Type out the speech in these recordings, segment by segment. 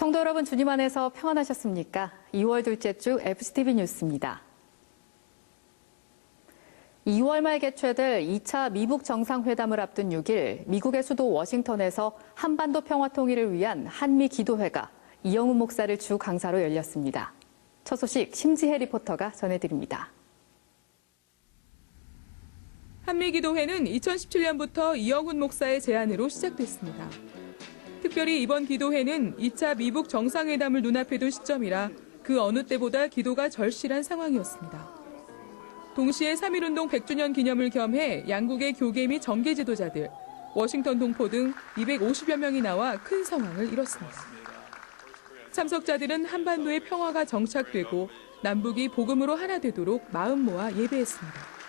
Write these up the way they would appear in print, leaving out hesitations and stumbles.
성도 여러분, 주님 안에서 평안하셨습니까? 2월 둘째 주 FCTV 뉴스입니다. 2월 말 개최될 2차 미북 정상회담을 앞둔 6일 미국의 수도 워싱턴에서 한반도 평화 통일을 위한 한미 기도회가 이영훈 목사를 주 강사로 열렸습니다. 첫 소식 심지혜 리포터가 전해드립니다. 한미 기도회는 2017년부터 이영훈 목사의 제안으로 시작됐습니다. 특별히 이번 기도회는 2차 미북 정상회담을 눈앞에 둔 시점이라 그 어느 때보다 기도가 절실한 상황이었습니다. 동시에 3.1운동 100주년 기념을 겸해 양국의 교계 및 정계 지도자들, 워싱턴 동포 등 250여 명이 나와 큰 성황을 이뤘습니다. 참석자들은 한반도의 평화가 정착되고 남북이 복음으로 하나 되도록 마음 모아 예배했습니다.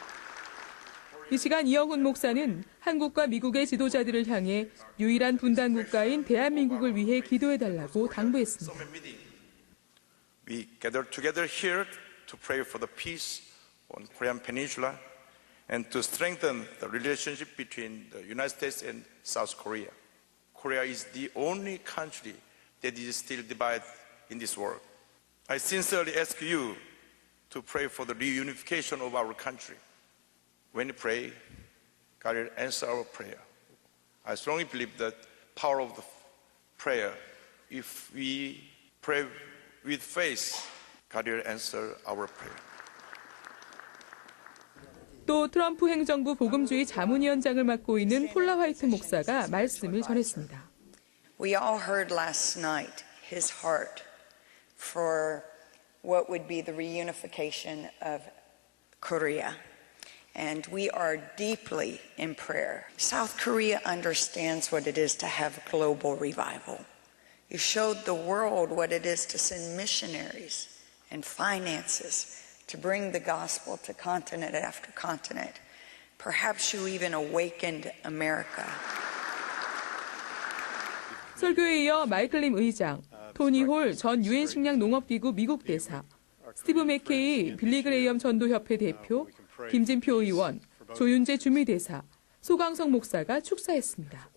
이 시간 이영훈 목사는 한국과 미국의 지도자들을 향해 유일한 분단 국가인 대한민국을 위해 기도해달라고 당부했습니다. We gather together here to pray for the peace on Korean Peninsula and to strengthen the relationship between the United States and South Korea. Korea is the only country that is still divided in this world. I sincerely ask you to pray for the reunification of our country. When you pray, God will answer our prayer. I strongly believe that power of the prayer, if we pray with faith, God will answer our prayer. 또 트럼프 행정부 복음주의 자문위원장을 맡고 있는 폴라 화이트 목사가 말씀을 전했습니다. We all heard last night his heart for what would be the reunification of Korea. And we are deeply in prayer. South Korea understands what it is to have global revival. You showed the world what it is to send missionaries and finances to bring the gospel to continent after continent. Perhaps you even awakened America. 설교에 이어 마이클 림 의장, 토니 홀 전 유엔 식량 농업기구 미국 대사, 스티브 맥케이 빌리 그레이엄 전도협회 대표, 김진표 의원, 조윤재 주미대사, 소강성 목사가 축사했습니다.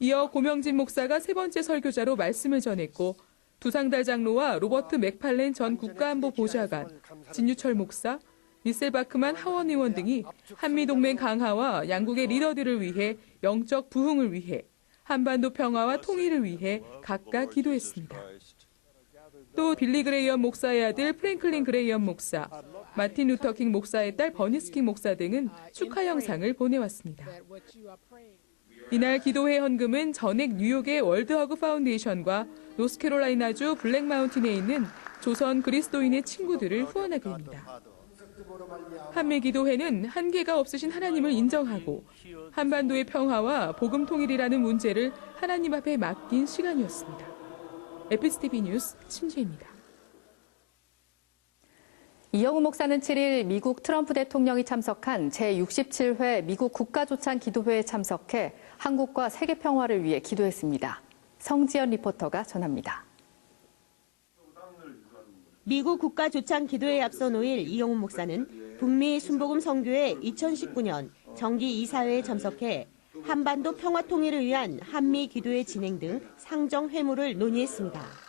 이어 고명진 목사가 세 번째 설교자로 말씀을 전했고 두상달 장로와 로버트 맥팔렌 전 국가안보보좌관, 진유철 목사, 미셀 바크만 하원 의원 등이 한미동맹 강화와 양국의 리더들을 위해 영적 부흥을 위해 한반도 평화와 통일을 위해 각각 기도했습니다. 또 빌리 그레이엄 목사의 아들 프랭클린 그레이엄 목사, 마틴 루터킹 목사의 딸 버니스 킹 목사 등은 축하 영상을 보내왔습니다. 이날 기도회 헌금은 전액 뉴욕의 월드허그 파운데이션과 노스캐롤라이나주 블랙마운틴에 있는 조선 그리스도인의 친구들을 후원하게 됩니다. 한미 기도회는 한계가 없으신 하나님을 인정하고 한반도의 평화와 복음 통일이라는 문제를 하나님 앞에 맡긴 시간이었습니다. FCTV 뉴스 심지혜입니다. 이영훈 목사는 7일 미국 트럼프 대통령이 참석한 제67회 미국 국가조찬 기도회에 참석해 한국과 세계 평화를 위해 기도했습니다. 성지연 리포터가 전합니다. 미국 국가조찬 기도회에 앞선 5일 이영훈 목사는 북미 순복음 선교회 2019년 정기 이사회에 참석해 한반도 평화 통일을 위한 한미 기도회 진행 등 상정 회무를 논의했습니다.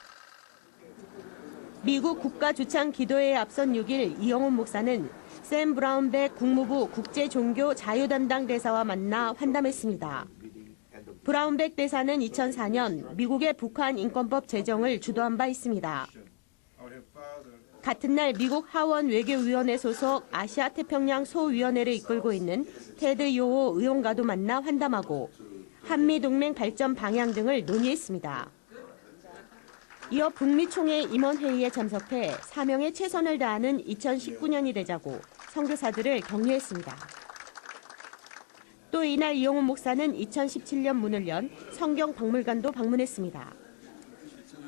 미국 국가조찬 기도회에 앞선 6일 이영훈 목사는 샘 브라운백 국무부 국제종교 자유담당 대사와 만나 환담했습니다. 브라운백 대사는 2004년 미국의 북한 인권법 제정을 주도한 바 있습니다. 같은 날 미국 하원 외교위원회 소속 아시아태평양 소위원회를 이끌고 있는 테드 요호 의원과도 만나 환담하고 한미동맹 발전 방향 등을 논의했습니다. 이어 북미 총회 임원회의에 참석해 사명에 최선을 다하는 2019년이 되자고 선교사들을 격려했습니다. 또 이날 이영훈 목사는 2017년 문을 연 성경박물관도 방문했습니다.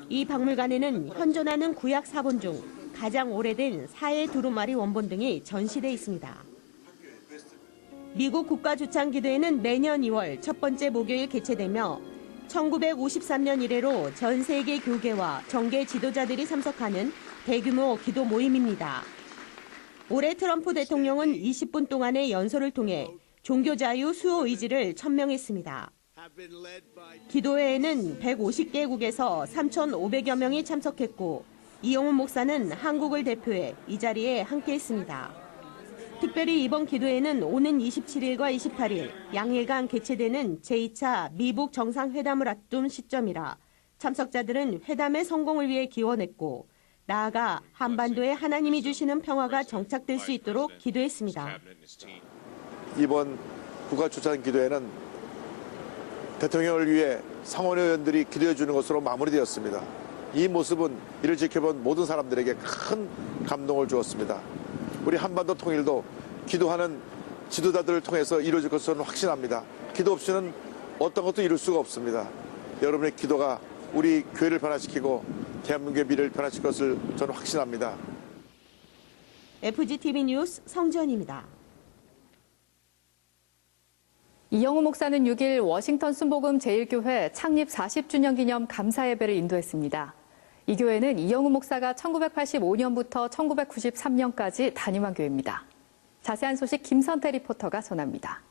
이 박물관에는 현존하는 구약 사본 중 가장 오래된 사해 두루마리 원본 등이 전시돼 있습니다. 미국 국가조찬기도회는 매년 2월 첫 번째 목요일 개최되며 1953년 이래로 전 세계 교계와 정계 지도자들이 참석하는 대규모 기도 모임입니다. 올해 트럼프 대통령은 20분 동안의 연설을 통해 종교자유 수호 의지를 천명했습니다. 기도회에는 150개국에서 3,500여 명이 참석했고 이영훈 목사는 한국을 대표해 이 자리에 함께했습니다. 특별히 이번 기도회는 오는 27일과 28일 양일간 개최되는 제2차 미북 정상회담을 앞둔 시점이라 참석자들은 회담의 성공을 위해 기원했고 나아가 한반도에 하나님이 주시는 평화가 정착될 수 있도록 기도했습니다. 이번 국가추천 기도회는 대통령을 위해 상원 의원들이 기도해 주는 것으로 마무리되었습니다. 이 모습은 이를 지켜본 모든 사람들에게 큰 감동을 주었습니다. 우리 한반도 통일도 기도하는 지도자들을 통해서 이루어질 것을 확신합니다. 기도 없이는 어떤 것도 이룰 수가 없습니다. 여러분의 기도가 우리 교회를 변화시키고 대한민국의 미래를 변화시킬 것을 저는 확신합니다. FGTV 뉴스 성지연입니다. 이영훈 목사는 6일 워싱턴 순복음 제1교회 창립 40주년 기념 감사 예배를 인도했습니다. 이 교회는 이영훈 목사가 1985년부터 1993년까지 담임한 교회입니다. 자세한 소식 김선태 리포터가 전합니다.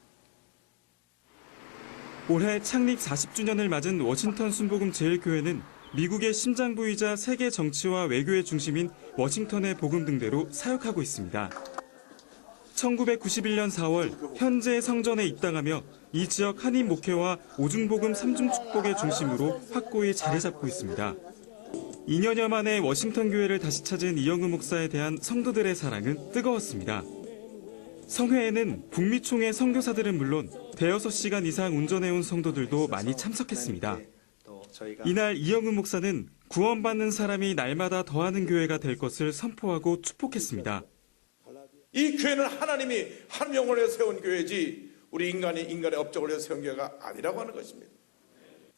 올해 창립 40주년을 맞은 워싱턴 순복음 제1교회는 미국의 심장부이자 세계 정치와 외교의 중심인 워싱턴의 복음 등대로 사역하고 있습니다. 1991년 4월 현재 성전에 입당하며 이 지역 한인 목회와 오중복음 3중 축복의 중심으로 확고히 자리 잡고 있습니다. 2년여 만에 워싱턴 교회를 다시 찾은 이영훈 목사에 대한 성도들의 사랑은 뜨거웠습니다. 성회에는 북미 총회 선교사들은 물론 대여섯 시간 이상 운전해온 성도들도 많이 참석했습니다. 이날 이영훈 목사는 구원받는 사람이 날마다 더하는 교회가 될 것을 선포하고 축복했습니다. 이 교회는 하나님이 한 영혼을 세운 교회지 우리 인간이 인간의 업적을 위해서 세운 교회가 아니라고 하는 것입니다.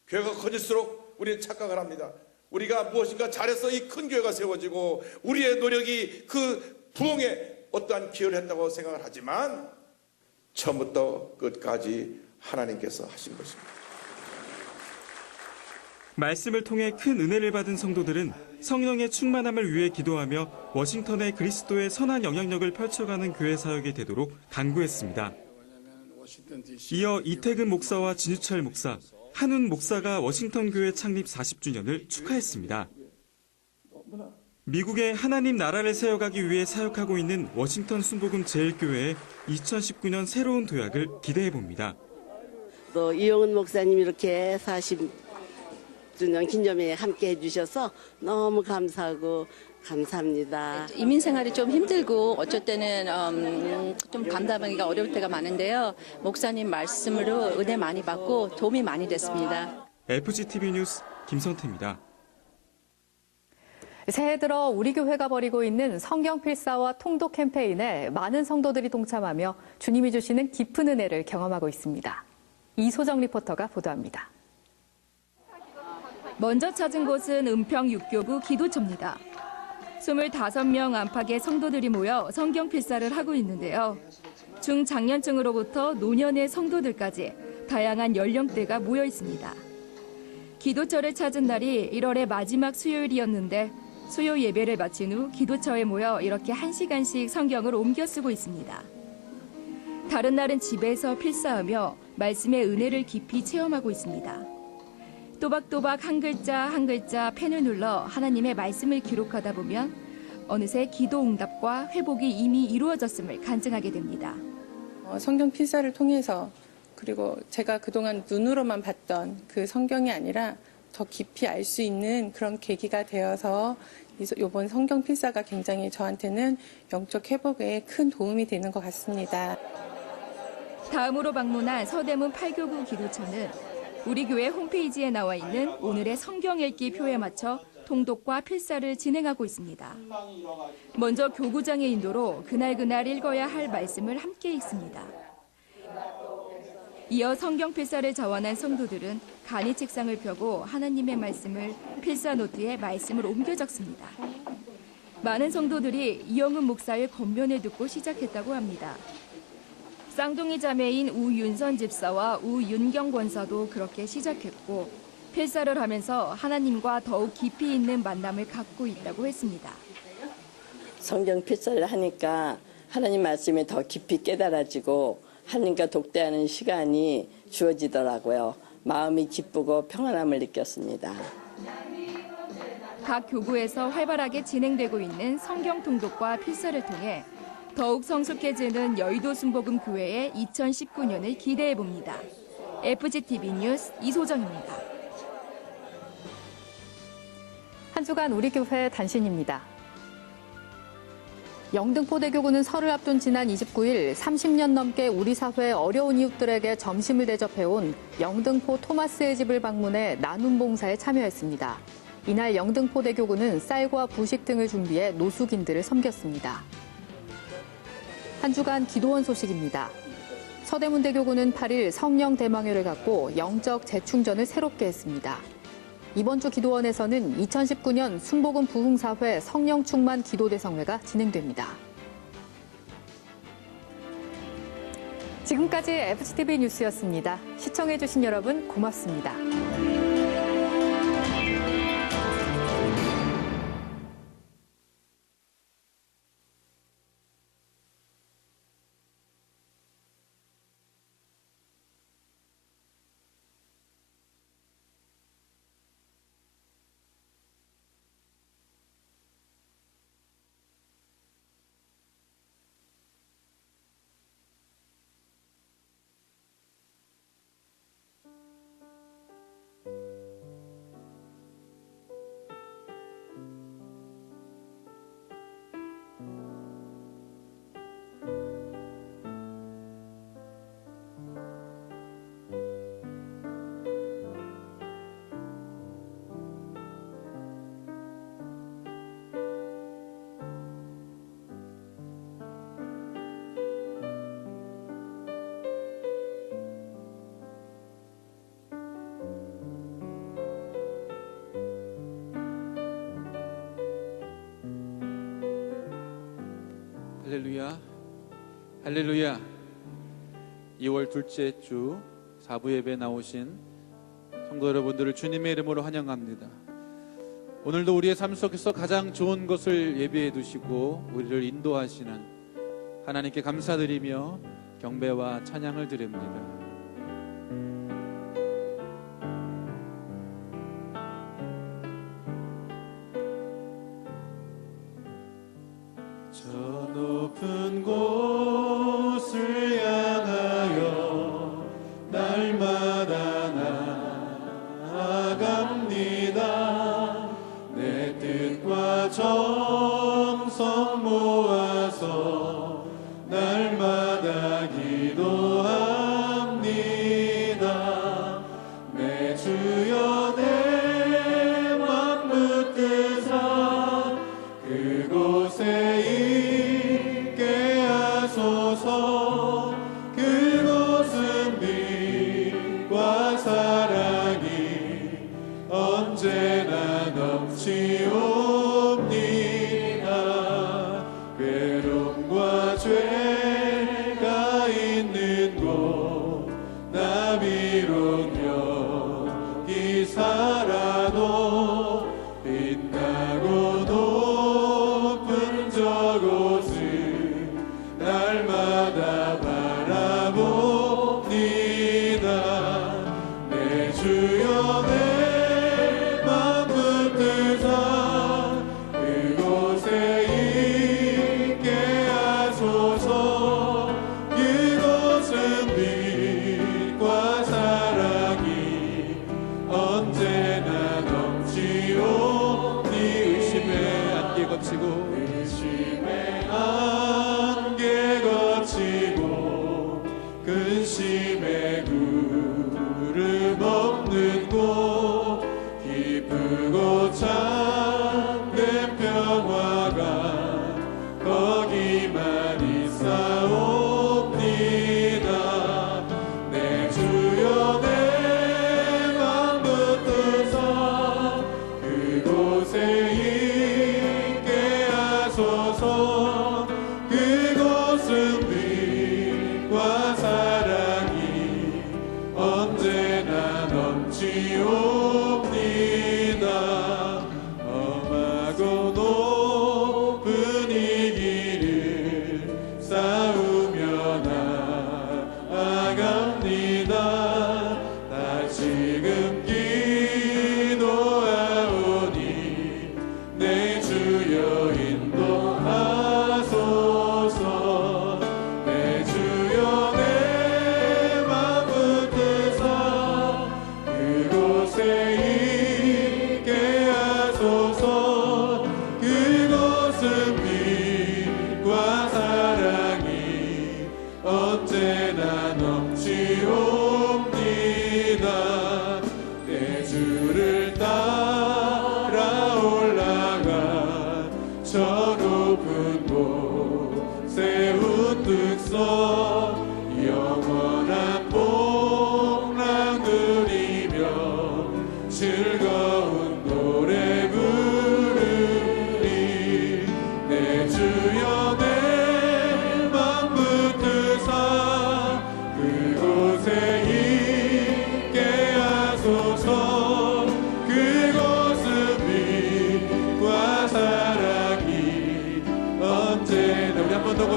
교회가 커질수록 우리는 착각을 합니다. 우리가 무엇인가 잘해서 이 큰 교회가 세워지고 우리의 노력이 그 부흥에 어떠한 기여를 했다고 생각을 하지만 처음부터 끝까지 하나님께서 하신 것입니다. 말씀을 통해 큰 은혜를 받은 성도들은 성령의 충만함을 위해 기도하며 워싱턴의 그리스도의 선한 영향력을 펼쳐가는 교회 사역이 되도록 간구했습니다. 이어 이태근 목사와 진유철 목사, 한훈 목사가 워싱턴 교회 창립 40주년을 축하했습니다. 미국의 하나님 나라를 세워가기 위해 사역하고 있는 워싱턴 순복음 제1교회의 2019년 새로운 도약을 기대해봅니다. 또 이영훈 목사님 이렇게 40주년 기념회에 함께 해주셔서 너무 감사하고 감사합니다. 이민 생활이 좀 힘들고 어쩔 때는 좀 감당하기가 어려울 때가 많은데요. 목사님 말씀으로 은혜 많이 받고 도움이 많이 됐습니다. FGTV 뉴스 김선태입니다. 새해 들어 우리 교회가 벌이고 있는 성경 필사와 통독 캠페인에 많은 성도들이 동참하며 주님이 주시는 깊은 은혜를 경험하고 있습니다. 이소정 리포터가 보도합니다. 먼저 찾은 곳은 은평 육교구 기도처입니다. 25명 안팎의 성도들이 모여 성경 필사를 하고 있는데요. 중장년층으로부터 노년의 성도들까지 다양한 연령대가 모여 있습니다. 기도처를 찾은 날이 1월의 마지막 수요일이었는데 수요 예배를 마친 후 기도처에 모여 이렇게 1시간씩 성경을 옮겨 쓰고 있습니다. 다른 날은 집에서 필사하며 말씀의 은혜를 깊이 체험하고 있습니다. 또박또박 한 글자 한 글자 펜을 눌러 하나님의 말씀을 기록하다 보면 어느새 기도 응답과 회복이 이미 이루어졌음을 간증하게 됩니다. 성경 필사를 통해서 그리고 제가 그동안 눈으로만 봤던 그 성경이 아니라 더 깊이 알 수 있는 그런 계기가 되어서 이번 성경 필사가 굉장히 저한테는 영적 회복에 큰 도움이 되는 것 같습니다. 다음으로 방문한 서대문 8교구 기도처는 우리 교회 홈페이지에 나와 있는 오늘의 성경 읽기 표에 맞춰 통독과 필사를 진행하고 있습니다. 먼저 교구장의 인도로 그날 읽어야 할 말씀을 함께 읽습니다. 이어 성경 필사를 자원한 성도들은 간이 책상을 펴고 하나님의 말씀을 필사 노트에 말씀을 옮겨 적습니다. 많은 성도들이 이영훈 목사의 권면을 듣고 시작했다고 합니다. 쌍둥이 자매인 우윤선 집사와 우윤경 권사도 그렇게 시작했고 필사를 하면서 하나님과 더욱 깊이 있는 만남을 갖고 있다고 했습니다. 성경 필사를 하니까 하나님 말씀이 더 깊이 깨달아지고 하나님과 독대하는 시간이 주어지더라고요. 마음이 기쁘고 평안함을 느꼈습니다. 각 교구에서 활발하게 진행되고 있는 성경 통독과 필사를 통해 더욱 성숙해지는 여의도 순복음 교회의 2019년을 기대해 봅니다. FGTV 뉴스 이소정입니다. 한 주간 우리 교회 단신입니다. 영등포대교구는 설을 앞둔 지난 29일 30년 넘게 우리 사회의 어려운 이웃들에게 점심을 대접해온 영등포 토마스의 집을 방문해 나눔 봉사에 참여했습니다. 이날 영등포대교구는 쌀과 부식 등을 준비해 노숙인들을 섬겼습니다. 한 주간 기도원 소식입니다. 서대문대교구는 8일 성령 대망회를 갖고 영적 재충전을 새롭게 했습니다. 이번 주 기도원에서는 2019년 순복음 부흥사회 성령 충만 기도대성회가 진행됩니다. 지금까지 FGTV 뉴스였습니다. 시청해주신 여러분 고맙습니다. 할렐루야, 할렐루야. 2월 둘째 주 4부 예배 나오신 성도 여러분들을 주님의 이름으로 환영합니다. 오늘도 우리의 삶 속에서 가장 좋은 것을 예비해 두시고 우리를 인도하시는 하나님께 감사드리며 경배와 찬양을 드립니다. 저 높은 곳을 향하여 날마다 나아갑니다. 내 뜻과 정성 모아서 날마다 기도합니다. 내 주여 내 맘 붙드사 그곳에 있게 하소서. 그곳은 빛과 사랑이 언제나 넘치옵니다. 괴로움과 죄가 있는 곳 나 비록 여기 살아도 빛나고 높은 저곳을 날마다 바라봅니다. 내 주여 내 맘 붙드사 그곳에 있게 하소서. 그곳은 빛과 사랑이 언제나 넘치오니. 의심의 안개 거치고 의심의 안개 거치고 근심의 구름 없는 곳 기쁘고 참된 평화가 거기만 있사옵니다. 내 주여 내 맘 붙드사 그곳에 있게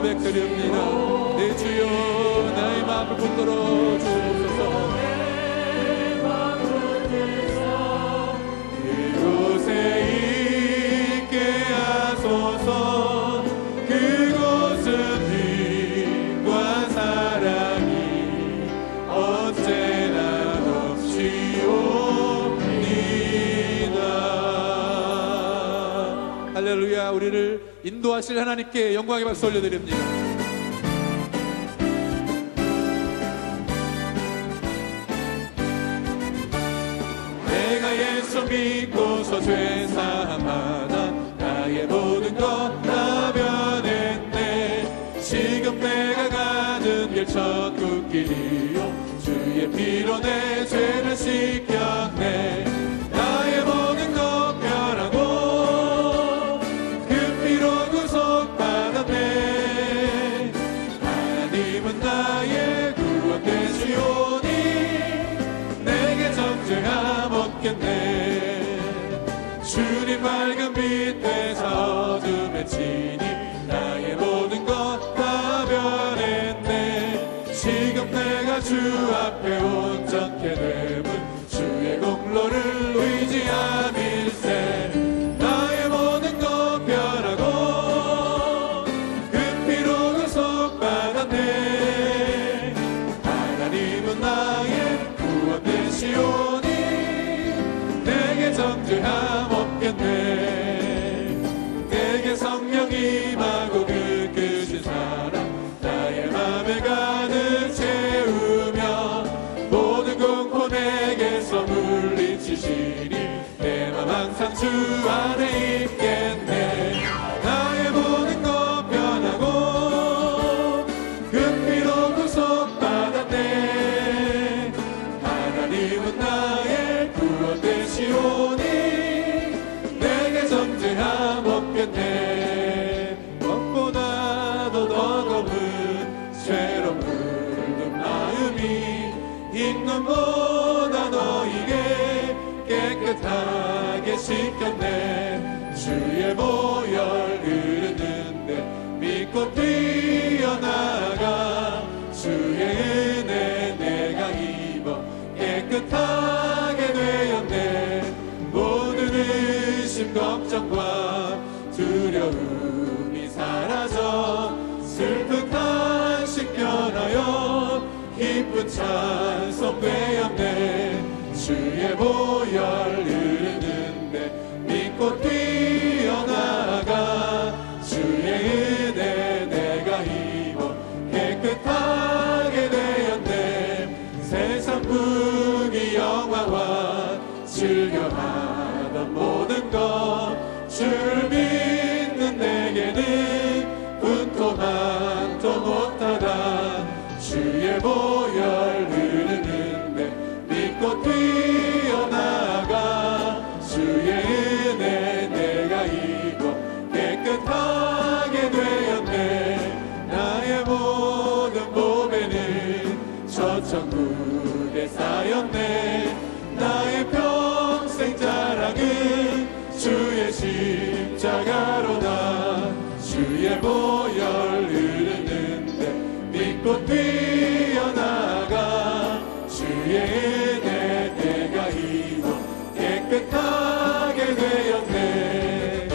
고백드립니다. 내 주여 나의 마음을 붙들어 주옵소서. 그곳에 있게 하소서. 그곳은 빛과 사랑이 언제나 넘치옵니다. 할렐루야. 우리를 인도하실 하나님께 영광의 박수 올려드립니다. 내가 예수 믿고서 죄 사함받아 나의 모든 것 다 변했네. 지금 내가 가는 길 천국 길이요 주의 피로 내 죄를 씻겼네. 나의 모든 것 변하고 그 피로 구속받았네. 하나님은 나의 구원 되시오니 내게 정죄함 없겠네. 주님 밝은 빛에서 어둠에 치니 나의 모든 것 다 변했네. 지금 내가 주 앞에 온전케 됨은 주의 공로를 의지함일세. 나의 모든 것 변하고 그 피로 구속받았네. 하나님은 나의 구원 되시오니 내게 정죄함 없겠네. 내게 성령 임하고 그끄신 사랑 나의 맘에 가득 채우며 모든 공포 내게서 물리치시니 내 맘 항상 주 안에 있겠네. 나의 모든 것 변하고 그 피로 구속받았네. 하나님은 나의 구원 되시오니 내게 정죄함 없겠네. 무엇보다도 더 검은 죄로 물든 마음이 흰눈보다 너에게 깨끗하게 씻겼네. 주의 보혈 흐르는데 믿고 뛰어나가 주의 은혜 내가 입어 깨끗하게 되었네. 모든 의심 걱정과 두려움이 사라져 슬픈 탄식 변하여 기쁜 찬송 되었네. 주의 보혈 흐르는데 믿고 뛰어나가 주의 은혜 내가 입어 깨끗하게 되었네. 세상 부귀 영화와 즐겨하던 모든 것 주를 믿는 내게는 분토만도 못하다. 주의 보혈 흐르는데 믿고 뛰어나가 주의 은혜 내가 입어 깨끗하게 되었네. 나의 모든 몸에는 저 천국에 쌓였네. 나의 평생 자랑은 주의 십자가로다. 주의 보혈 흐르는데 믿고 뛰어나가 주의 은혜 내가 입어 깨끗하게 되었네.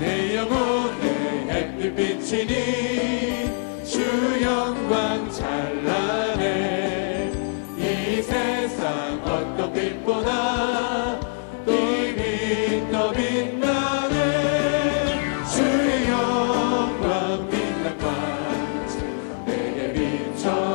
내 영혼에 햇빛 비치니 주 영광 찬란해. 이 세상 어떤 빛보다 이미 더 빛나네. 주의 영광 빛날 반짝 내게 비춰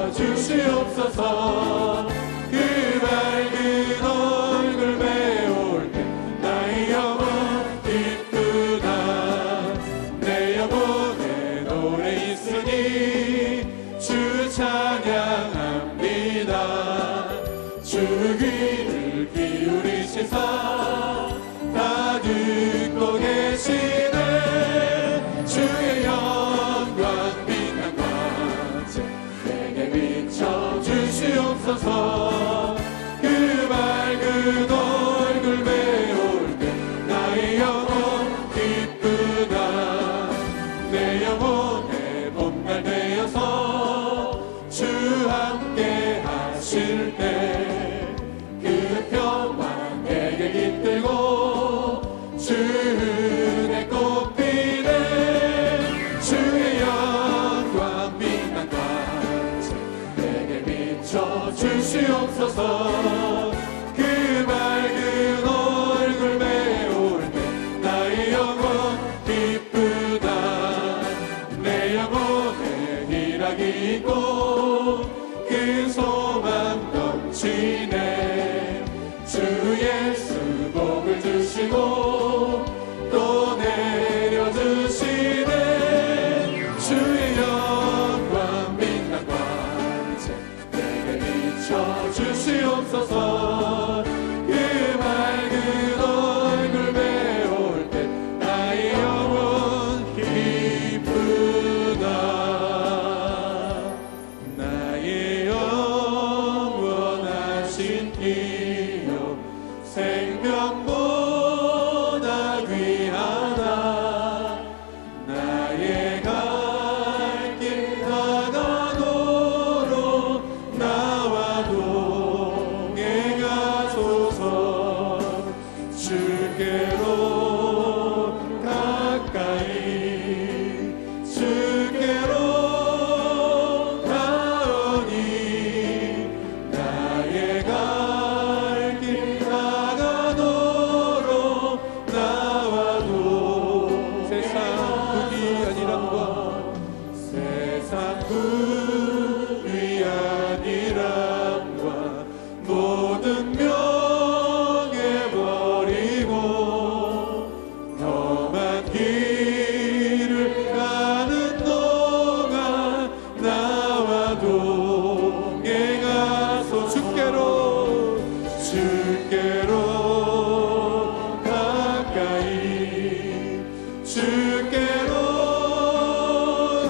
주께로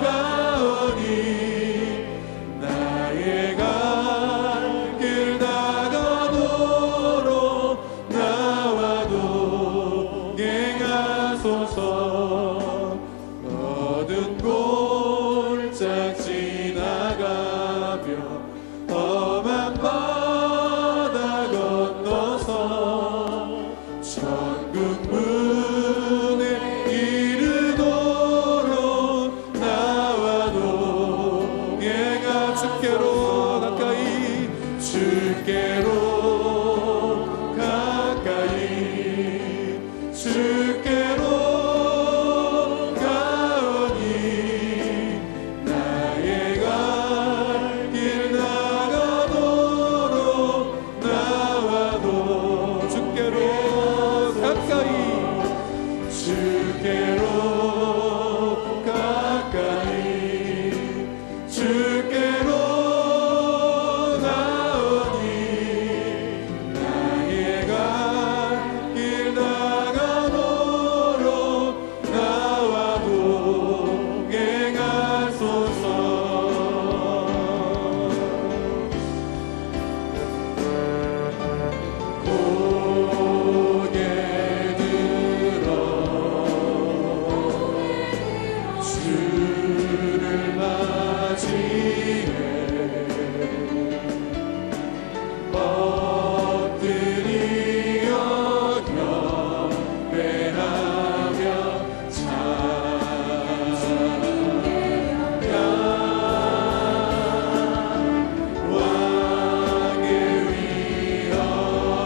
가오니 나의 갈 길 다가도록 나와 동행하소서. 모든 골짝 지나가며 험한 바다 건너서 천국 문에 이르도록 나와 동행하. 주께로 가까이 주께로 가까이 주께로 가오니 나의 갈 길 나가도록 나와도 주께로 가까이 주께로 가까이 주께로 가오니 나의 갈 길 나가도록 나와 동행하소서. 고개 들어 주를 맞이해 엎드리어 경배하며 찬양하며 왕의 위엄을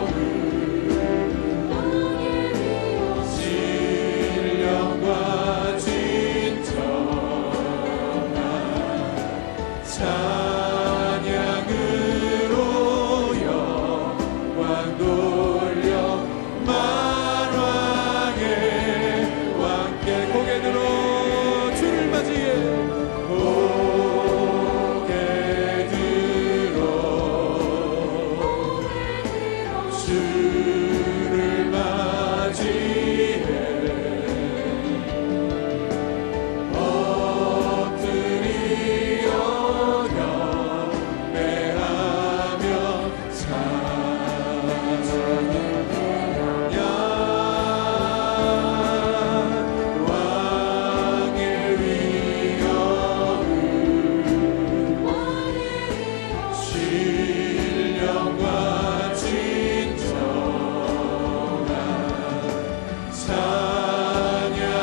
신령과 진정한 찬양으로 영광 돌려 만왕의 왕께 고개 들어 주를 맞이해 고개 들어 주를 맞이해 엎드리어 경배하며 찬양하며 왕의 위엄을 신령과 진정한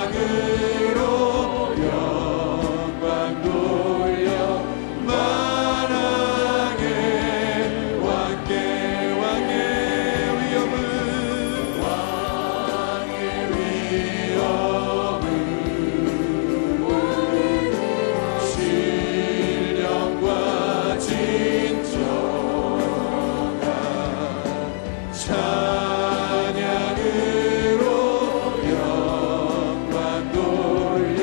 찬양으로 영광 돌려 만왕의 왕께 왕의 위엄을 신령과 진정한 찬양으로 영광 돌려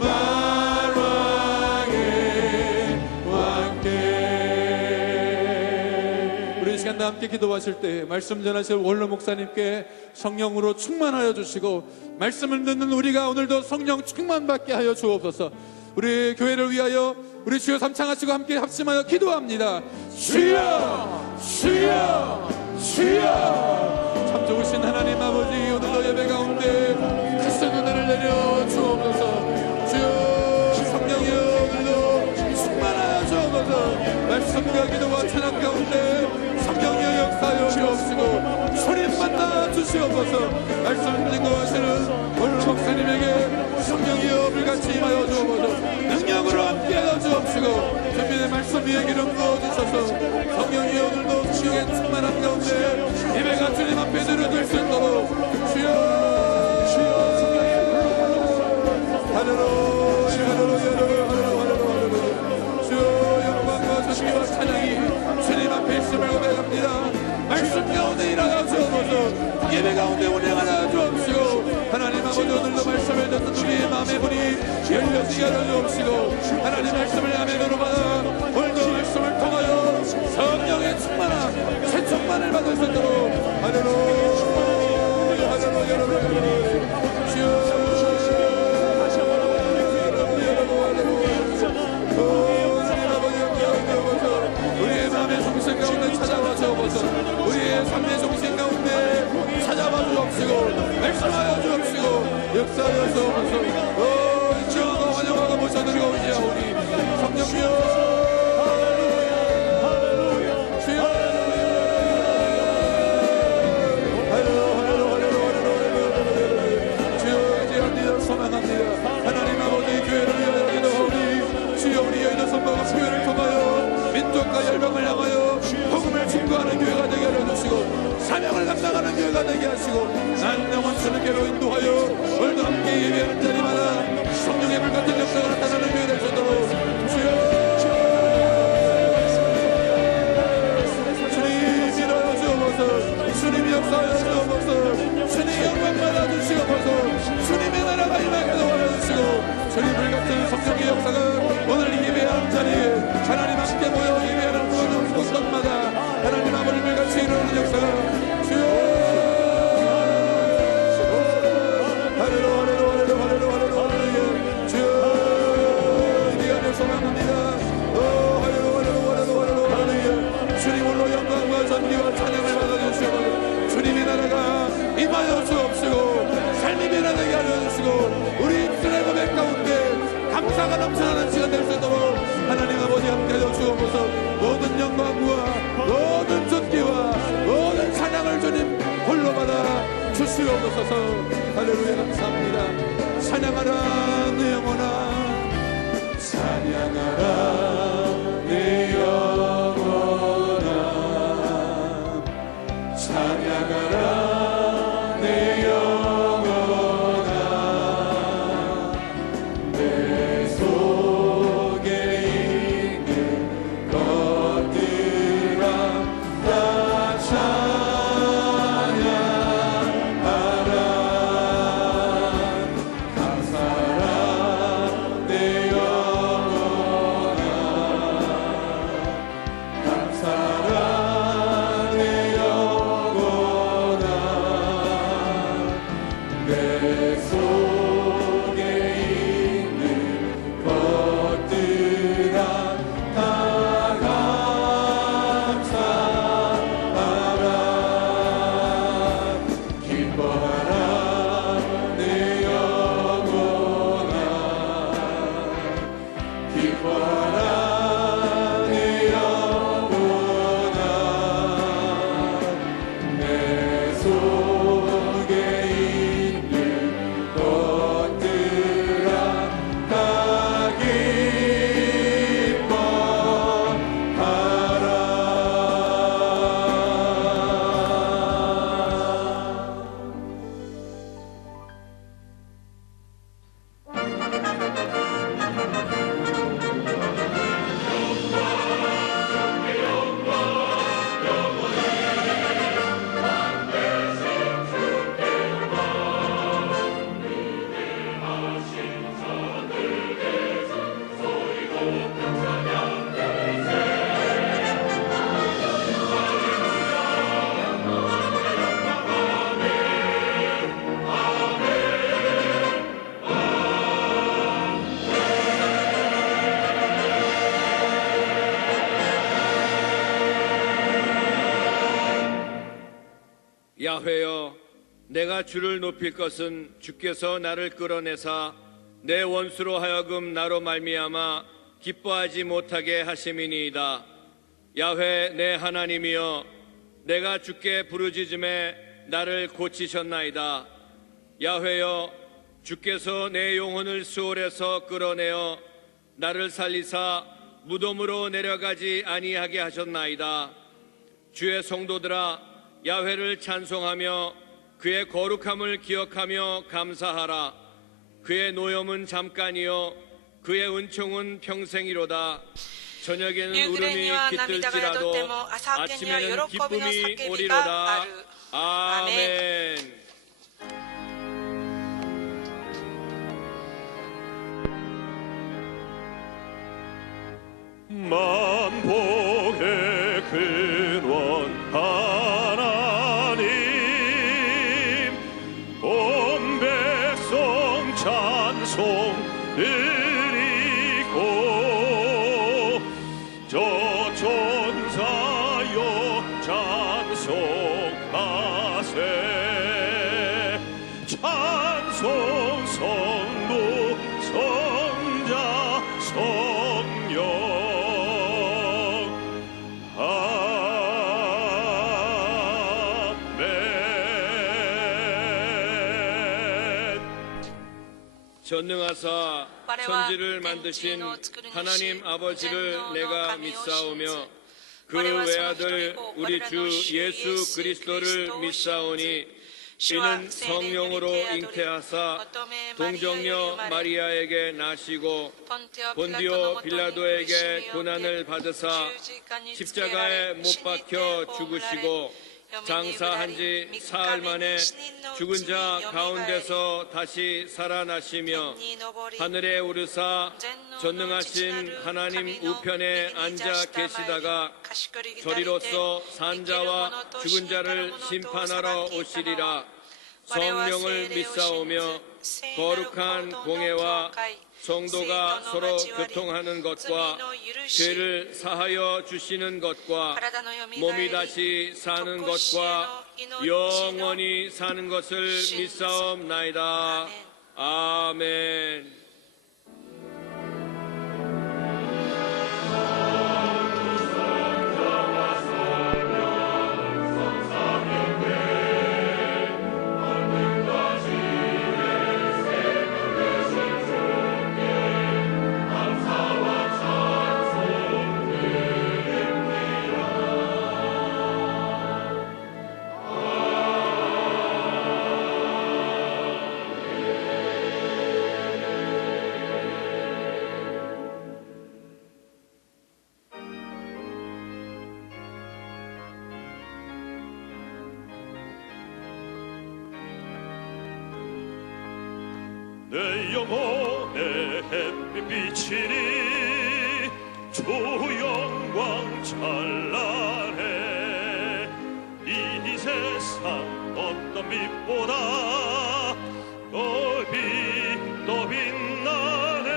만왕의 왕께. 우리 이 시간 다 함께 기도하실 때 말씀 전하실 원로 목사님께 성령으로 충만하여 주시고 말씀을 듣는 우리가 오늘도 성령 충만받게 하여 주옵소서. 우리 교회를 위하여 우리 주여 삼창하시고 함께 합심하여 기도합니다. 주여 주여 주여. 참 좋으신 하나님 아버지, 오늘도 예배 가운데 크신 은혜를 내려 주옵소서. 주여 성령이여 오늘도 충만하여 주옵소서. 말씀과 기도와 찬양 가운데 성령이여 역사하여 주옵시고 소리 만나 주시옵소서. 말씀 듣고 하시는 원로 목사님에게 성령이여 불같이 임하여 주옵소서. 능력으로 함께하여 주옵시고 준비된 말씀 위에 기름 부어주셔서 성령이여 오늘도 주의 충만한 가운데 예배가 주님 앞에 드려질 수 있도록 주여 할렐루야 할렐루야 주여 영광과 존귀와 찬양이 주님 앞에 있음을 고백합니다. 말씀 가운데 일어나 주옵소서. 예배 가운데 운행하나 주옵시고 하나님 아버지 오늘도 말씀을 듣는 우리의 마음의 문이 열려지게 하여 주옵시고 하나님 말씀을 아멘으로 받아 오늘도 말씀을 통하여 성령의 충만함 최충만을 받을 수 있도록 할렐루야 할렐루야 주여 역사하여서 주여도 환영하고 모셔드리고 오시오니 성령이여 하나님 아버지 교회를 위하여 기도하오니 주여 우리 여인의 손과 교회를 통하여 민족과 열방을 향하여 복음을 증거하는 교회가 되게 하여 주시고 사명을 감당하는 교회가 되게 하시고 난 영원 주님께로 인도하여 오늘도 함께 예배하는 자리마다 성령의 불같은 역사가 나타나는 교회 될 수 있도록 주님 일하여 주옵소서 주님 역사하여 주옵소서 주님 영광 받아주시옵소서 주님의 나라가 임하게 도와주시고 주님 불같은 성령의 역사가 오늘 예배하는 자리에 하나님 함께 모여 예배하는 모든 곳곳마다 하나님 아버지 불같이 일어나는 역사가 주여 주님 홀로 영광과 전기와 찬양을 받아주시고 주님의 나라가 임하여 주옵시고 삶이 변화되게 하여 주시고 우리 입술의 고백 가운데 감사가 넘쳐나는 시간 될 수 있도록 하나님 아버지 함께하여 주옵소서. 모든 영광과 모든 존귀와 모든 찬양을 주님 홀로 받아 주시옵소서. 할렐루야 감사합니다. 찬양하라 내 영혼아 찬양하라 내 영혼아 찬양하라 내 영혼아 내 속에 있는 것들아 다 찬양하라 감사라 내 영혼아 감사라 내 영혼아 내 속에 있는 것들아 다 감사하라 기뻐하라 내 영혼아 기뻐하라 내 영혼아 내 속에 있는 것들아 다 기뻐하라. 야훼여 내가 주를 높일 것은 주께서 나를 끌어내사 내 원수로 하여금 나로 말미암아 기뻐하지 못하게 하심이니이다. 야훼 내 하나님이여 내가 주께 부르짖음에 나를 고치셨나이다. 야훼여 주께서 내 영혼을 수월에서 끌어내어 나를 살리사 무덤으로 내려가지 아니하게 하셨나이다. 주의 성도들아 야훼를 찬송하며 그의 거룩함을 기억하며 감사하라. 그의 노염은 잠깐이요 그의 은총은 평생이로다. 저녁에는 울음이 깃들지라도 아침에는 기쁨이 오리로다. 아멘. 만복의 근원 하나님 온 백성 찬송 드리고 저 천사여 찬송하세 찬송 성도 성자 성령 아멘. 전능하사 천지를 만드신 하나님 아버지를 내가 믿사오며 그 외아들 우리 주 예수 그리스도를 믿사오니 이는 성령으로 잉태하사 동정녀 마리아에게 나시고 본디오 빌라도에게 고난을 받으사 십자가에 못 박혀 죽으시고 장사한 지 사흘 만에 죽은 자 가운데서 다시 살아나시며 하늘에 오르사 전능하신 하나님 우편에 앉아 계시다가 저리로서 산자와 죽은 자를 심판하러 오시리라. 성령을 믿사오며 거룩한 공회와 성도가 서로 교통하는 것과 죄를 사하여 주시는 것과 몸이 다시 사는 것과 영원히 사는 것을 믿사옵나이다. 아멘. 내 영혼의 햇빛 비치니 주 영광 찬란해. 이 세상 어떤 빛보다 더 빛나네.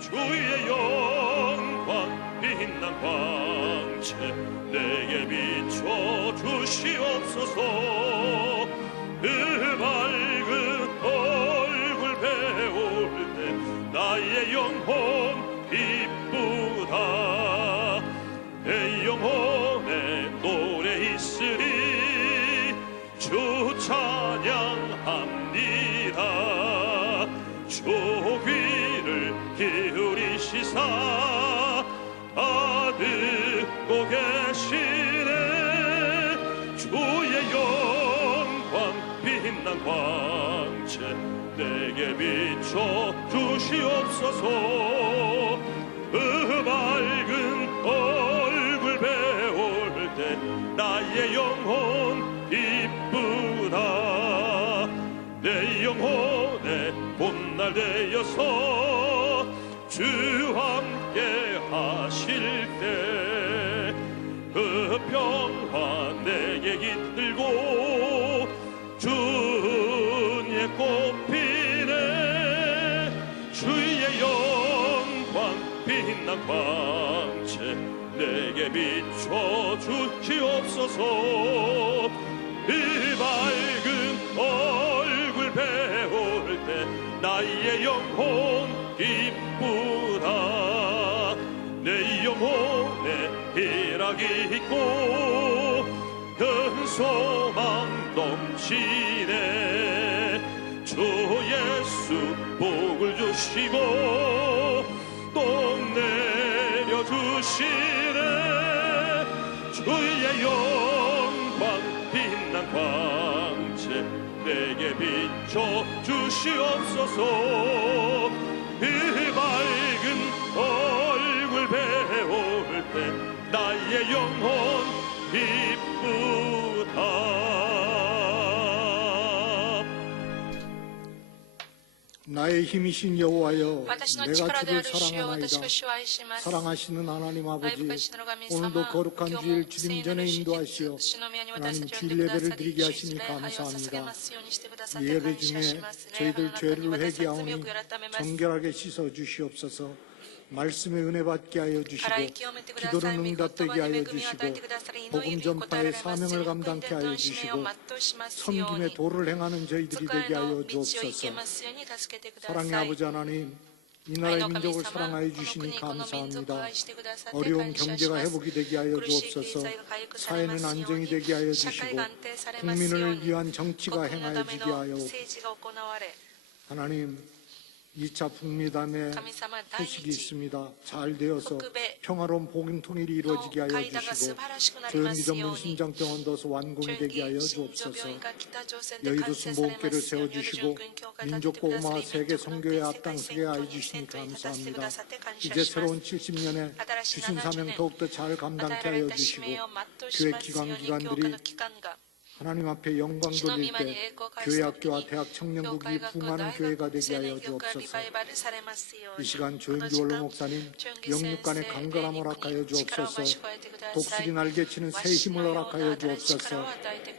주의 영광 빛난 광채 내게 비춰 주시옵소서. 그 밝은 얼굴 배울 때 나의 영혼 기쁘다. 내 영혼에 노래 있으리 주 찬양합니다. 주 귀를 기울이시사 다 듣고 계시네. 주의 영광 빛난 광채 내게 비춰 주시옵소서. 그 밝은 얼굴 배울 때 나의 영혼 기쁘다. 내 영혼에 봄날 되어서 주 함께 하실 때 그 평화 내게 깃들고 주의 꽃피네. 주의 영광 빛난 광채 내게 비춰 주시옵소서. 이 밝은 얼굴 배울 때 나의 영혼 기쁘다. 내 영혼에 희락이 있고 큰 소망 넘치네. 주 예수 복을 주시고 또 내려주시네. 주의 영광 빛난 광채 내게 비춰 주시옵소서. 이 밝은 얼굴 배울 때 나의 영혼 기쁘다. 나의 힘이신 여호와여, 내가 주를 사랑하나이다. 사랑하시는 하나님 아버지, 오늘도 거룩한 주일 주님 전에 인도하시어 하나님 주일 예배를 드리게 하시니 감사합니다. 이 예배 중에 저희들 죄를 회개하오니 정결하게 씻어 주시옵소서. 말씀의 은혜 받게 하여 주시고 기도는 응답되게 하여 주시고 복음 전파의 사명을 감당케 하여 주시고 섬김의 도를 행하는 저희들이 되게 하여 주옵소서. 사랑의 아버지 하나님, 이 나라의 민족을 사랑하여 주시니 감사합니다. 어려운 경제가 회복이 되게 하여 주옵소서. 사회는 안정이 되게 하여 주시고 국민을 위한 정치가 행하여지게 하여 하나님, 2차 북미담에 소식이 있습니다. 잘 되어서 평화로운 복음 통일이 이루어지게 하여 주시고 조현기 전문 심장병원도서 완공이 되게 하여 주옵소서. 여의도 순복음교를 세워주시고 민족복음화 세계 선교에 앞장서게 하여 주시니 감사합니다. 이제 새로운 70년에 주신 사명 더욱더 잘 감당케 하여 주시고 교회 기관들이 하나님 앞에 영광 돌릴 때 교회 학교와 대학 청년국이 부흥하는 교회가 되게 하여 주옵소서. 이 시간 조현기 원로 목사님 영육간의 강건함을 허락하여 주옵소서. 독수리 날개치는 새 힘을 허락하여 주옵소서.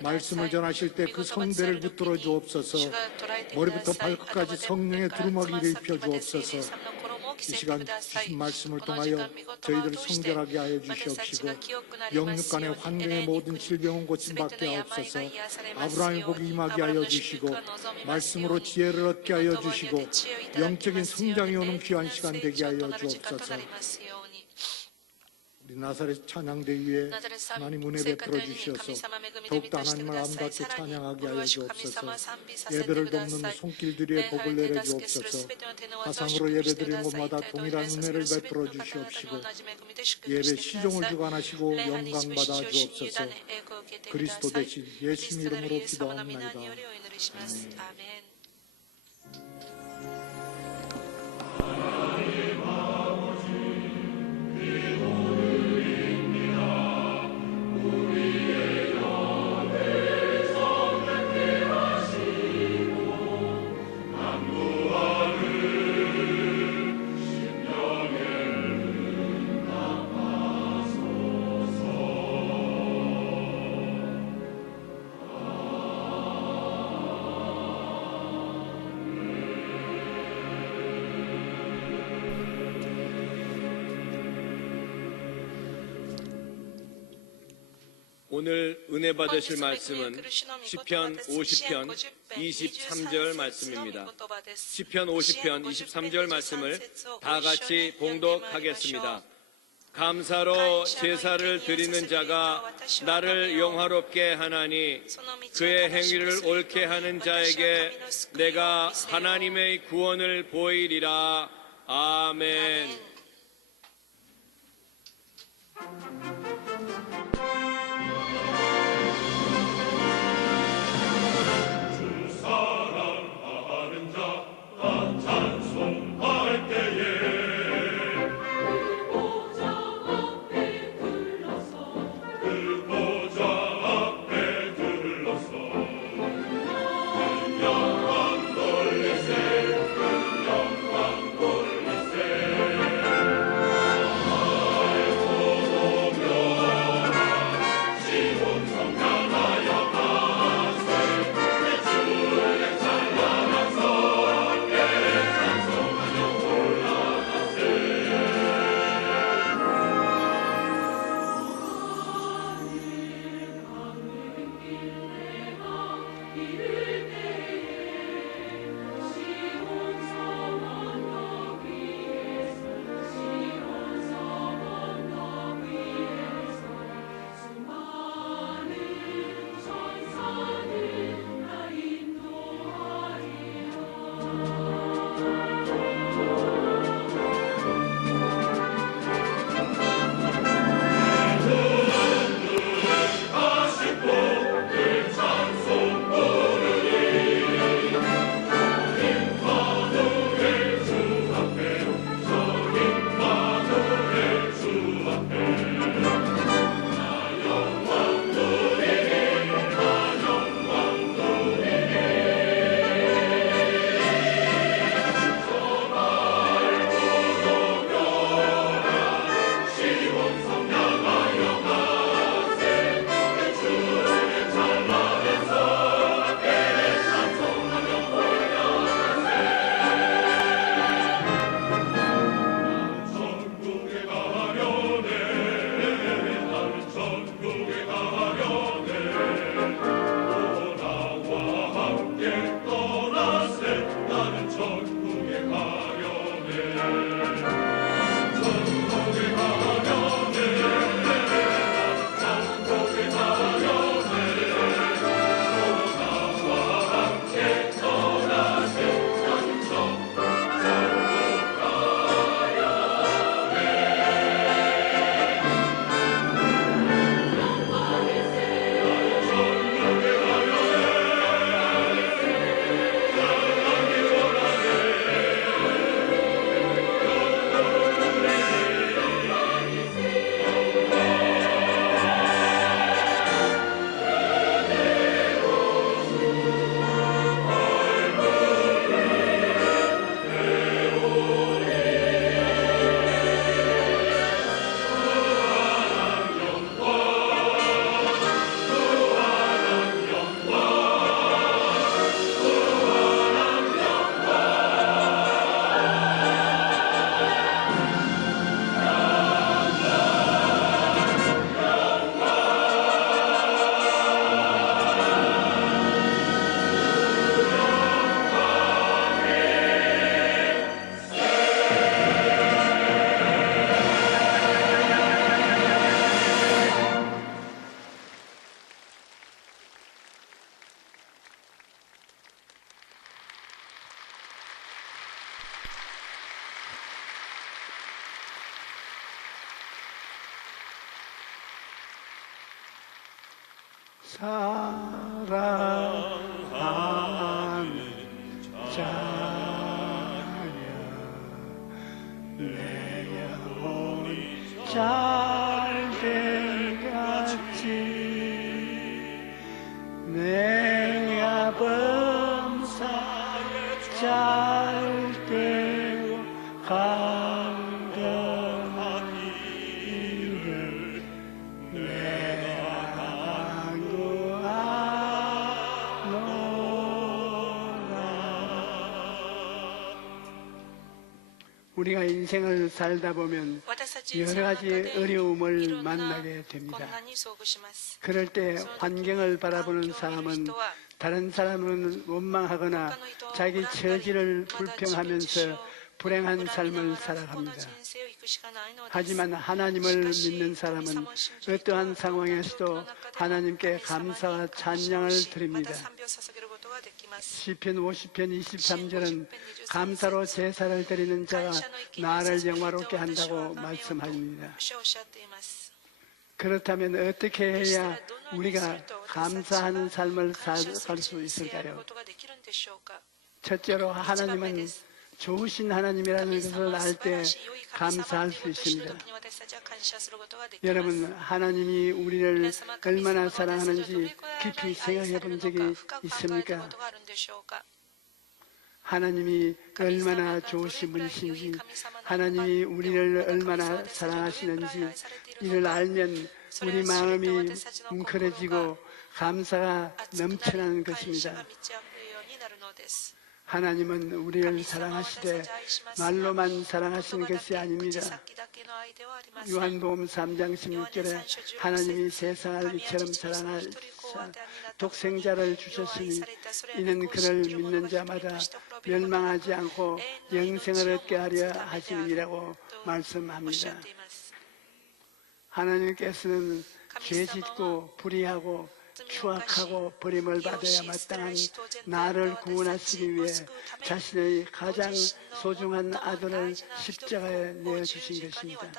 말씀을 전하실 때 그 성대를 붙들어 주옵소서. 머리부터 발끝까지 성령의 두루마기를 입혀 주옵소서. 이 시간 주신 말씀을 통하여 저희들 성결하게 하여 주시옵시고 영육간의 환경의 모든 질병은 고침받게 하옵소서. 아브라함의 복이 임하게 하여 주시고 말씀으로 지혜를 얻게 하여 주시고 영적인 성장이 오는 귀한 시간 되게 하여 주옵소서. 우리 나사렛 찬양대 위에 하나님 은혜 베풀어 주시어서 더욱더 하나님을 아름답게 찬양하게 하여 주옵소서. 예배를 돕는 손길들의 복을 내려 주옵소서. 화상으로 예배드리는 곳마다 동일한 은혜를 베풀어 주시옵시고 예배 시종을 주관하시고 영광 받아 주옵소서. 그리스도 대신 예수님 이름으로 기도합니다. 아멘. 오늘 은혜 받으실 말씀은 시편 50편 23절 말씀입니다. 시편 50편 23절 말씀을 다 같이 봉독하겠습니다. 감사로 제사를 드리는 자가 나를 영화롭게 하나니 그의 행위를 옳게 하는 자에게 내가 하나님의 구원을 보이리라. 아멘. 사랑하는 자야 내 영혼이 잘될 같이 내가 범사에 잘되고 강건한 일을 내가 간구하노라. 우리가 인생을 살다 보면 여러 가지 어려움을 만나게 됩니다. 그럴 때 환경을 바라보는 사람은 다른 사람은 원망하거나 자기 처지를 불평하면서 불행한 삶을 살아갑니다. 하지만 하나님을 믿는 사람은 어떠한 상황에서도 하나님께 감사와 찬양을 드립니다. 시편 50편 23절은 감사로 제사를 드리는 자가 나를 영화롭게 한다고 말씀합니다. 그렇다면 어떻게 해야 우리가 감사하는 삶을 살 수 있을까요? 첫째로 하나님은 좋으신 하나님이라는 것을 알 때 감사할 수 있습니다. 여러분, 하나님이 우리를 얼마나 사랑하는지 깊이 생각해 본 적이 있습니까? 하나님이 얼마나 좋으신 분이신지, 하나님이 우리를 얼마나 사랑하시는지 이를 알면 우리 마음이 뭉클해지고 감사가 넘쳐나는 것입니다. 하나님은 우리를 사랑하시되 말로만 사랑하시는 것이 아닙니다. 요한복음 3장 16절에 하나님이 세상을 이처럼 사랑하사 독생자를 주셨으니 이는 그를 믿는 자마다 멸망하지 않고 영생을 얻게 하려 하심이라고 말씀합니다. 하나님께서는 죄짓고 불의하고 추악하고 버림을 받아야 마땅한 나를 구원하시기 위해 자신의 가장 소중한 아들을 십자가에 내어주신 것입니다.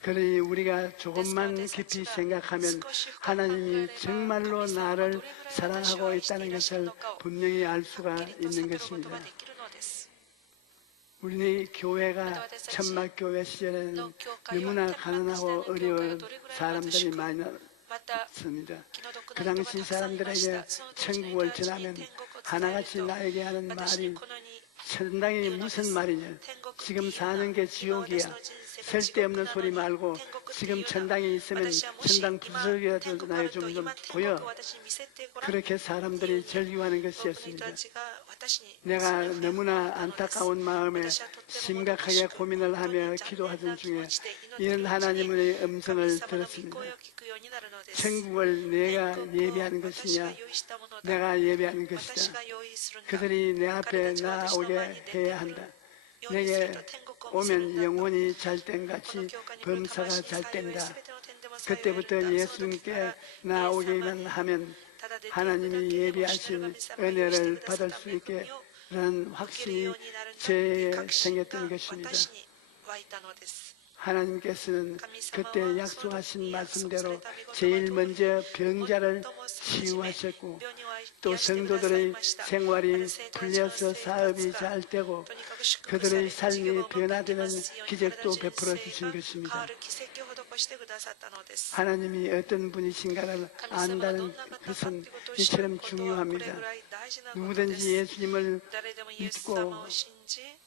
그러니 우리가 조금만 깊이 생각하면 하나님이 정말로 나를 사랑하고 있다는 것을 분명히 알 수가 있는 것입니다. 우리 교회가 천막교회 시절에는 너무나 가난하고 어려운 사람들이 많았습니다. 그 당시 사람들에게 천국을 전하면 하나같이 나에게 하는 말이 천당이 무슨 말이냐, 지금 사는 게 지옥이야, 쓸데없는 소리 말고 지금 천당에 있으면 천당 부석이라도 나에 좀 보여. 그렇게 사람들이 절규하는 것이었습니다. 내가 너무나 안타까운 마음에 심각하게 고민을 하며 기도하던 중에 이런 하나님의 음성을 들었습니다. 천국을 내가 예비하는 것이냐, 내가 예비하는 것이다. 그들이 내 앞에 나오게 해야 한다. 내게 오면 영혼이 잘된 같이 범사가 잘된다. 그때부터 예수님께 나오기만 하면 하나님이 예비하신 은혜를 받을 수 있게 라는 확신이 제게 생겼던 것입니다. 하나님께서는 그때 약속하신 말씀대로 제일 먼저 병자를 치유하셨고 또 성도들의 생활이 풀려서 사업이 잘 되고 그들의 삶이 변화되는 기적도 베풀어 주신 것입니다. 하나님이 어떤 분이신가를 안다는 것은 이처럼 중요합니다. 누구든지 예수님을 믿고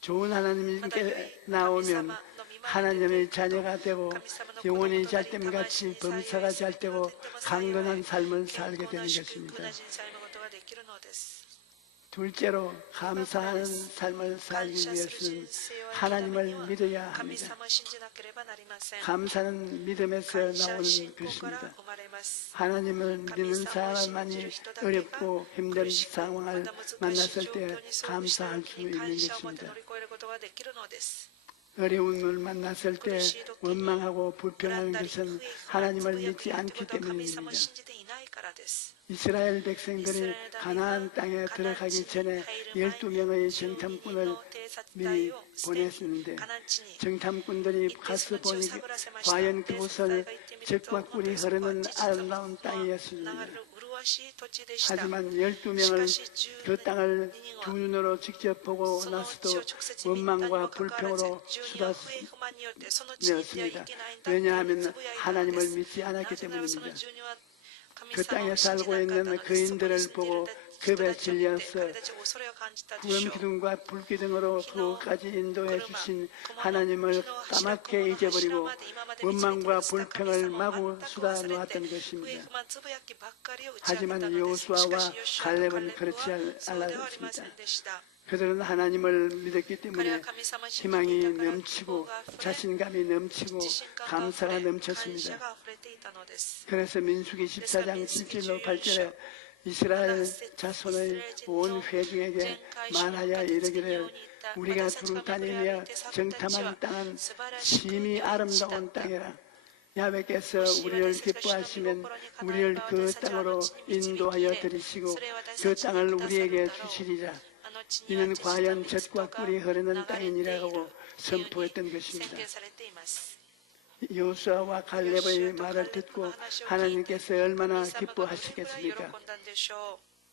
좋은 하나님께 나오면 하나님의 자녀가 되고 영혼이 잘됨 같이 범사가 잘되고 강건한 삶을 살게 되는 것입니다. 둘째로 감사하는 삶을 살기 위해서는 하나님을 믿어야 합니다. 감사는 믿음에서 나오는 것입니다. 하나님을 믿는 사람만이 어렵고 힘든 상황을 만났을 때 감사할 수 있는 것입니다. 어려움을 만났을 때 원망하고 불평하는 것은 하나님을 믿지 않기 때문입니다. 이스라엘 백성들이 가나안 땅에 들어가기 전에 12명의 정탐꾼을 미리 보냈는데 정탐꾼들이 가서 보니 과연 그곳은 젖과 꿀이 흐르는 아름다운 땅이었습니다. 하지만 12명을 그 땅을 두 눈으로 직접 보고 나서도 원망과 불평으로 쏟아내었습니다. 왜냐하면 하나님을 믿지 않았기 때문입니다. 그 땅에 살고 있는 그인들을 보고 겁에 질려서 구름기둥과 불기둥으로 그곳까지 인도해 주신 하나님을 까맣게 잊어버리고 원망과 불평을 마구 쏟아놓았던 것입니다. 하지만 여호수아와 갈렙은 그렇지 않았습니다. 그들은 하나님을 믿었기 때문에 희망이 넘치고 자신감이 넘치고 감사가 넘쳤습니다. 그래서 민수기 14장 7절로 8절에 이스라엘 자손의 온 회중에게 말하여 이르기를 우리가 두루 다니며 정탐한 땅은 심히 아름다운 땅이라. 야훼께서 우리를 기뻐하시면 우리를 그 땅으로 인도하여 들이시고 그 땅을 우리에게 주시리라. 이는 과연 젖과 꿀이 흐르는 땅이니라고 선포했던 것입니다. 여호수아와 갈렙의 말을 듣고 하나님께서 얼마나 기뻐하시겠습니까?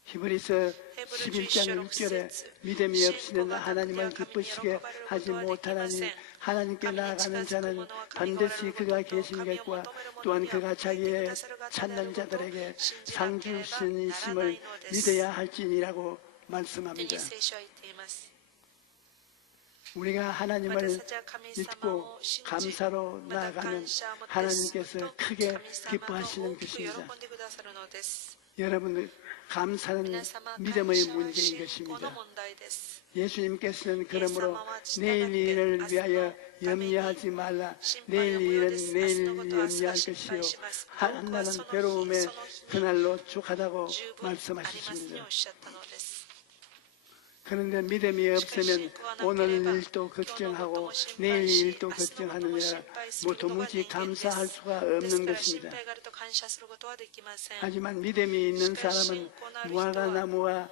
히브리서 11장 6절에 믿음이 없이는 하나님을 기쁘시게 하지 못하나니 하나님께 나아가는 자는 반드시 그가 계신 것과 또한 그가 자기의 찾는 자들에게 상 주시님을 믿어야 할지니라고 말씀합니다. 우리가 하나님을 믿고 감사로 나아가면 하나님께서 크게 기뻐하시는 것입니다. 여러분, 감사는 믿음의 문제인 것입니다. 예수님께서는 그러므로 내일 일을 위하여 염려하지 말라. 내일 일은 내일 염려할 것이요 한날은 괴로움의 그날로 족하다고 말씀하셨습니다. 그런데 믿음이 없으면 오늘 일도 걱정하고 내일 일도 걱정하느냐 도무지 감사할 수가 없는 것입니다. 하지만 믿음이 있는 사람은 무화과나무와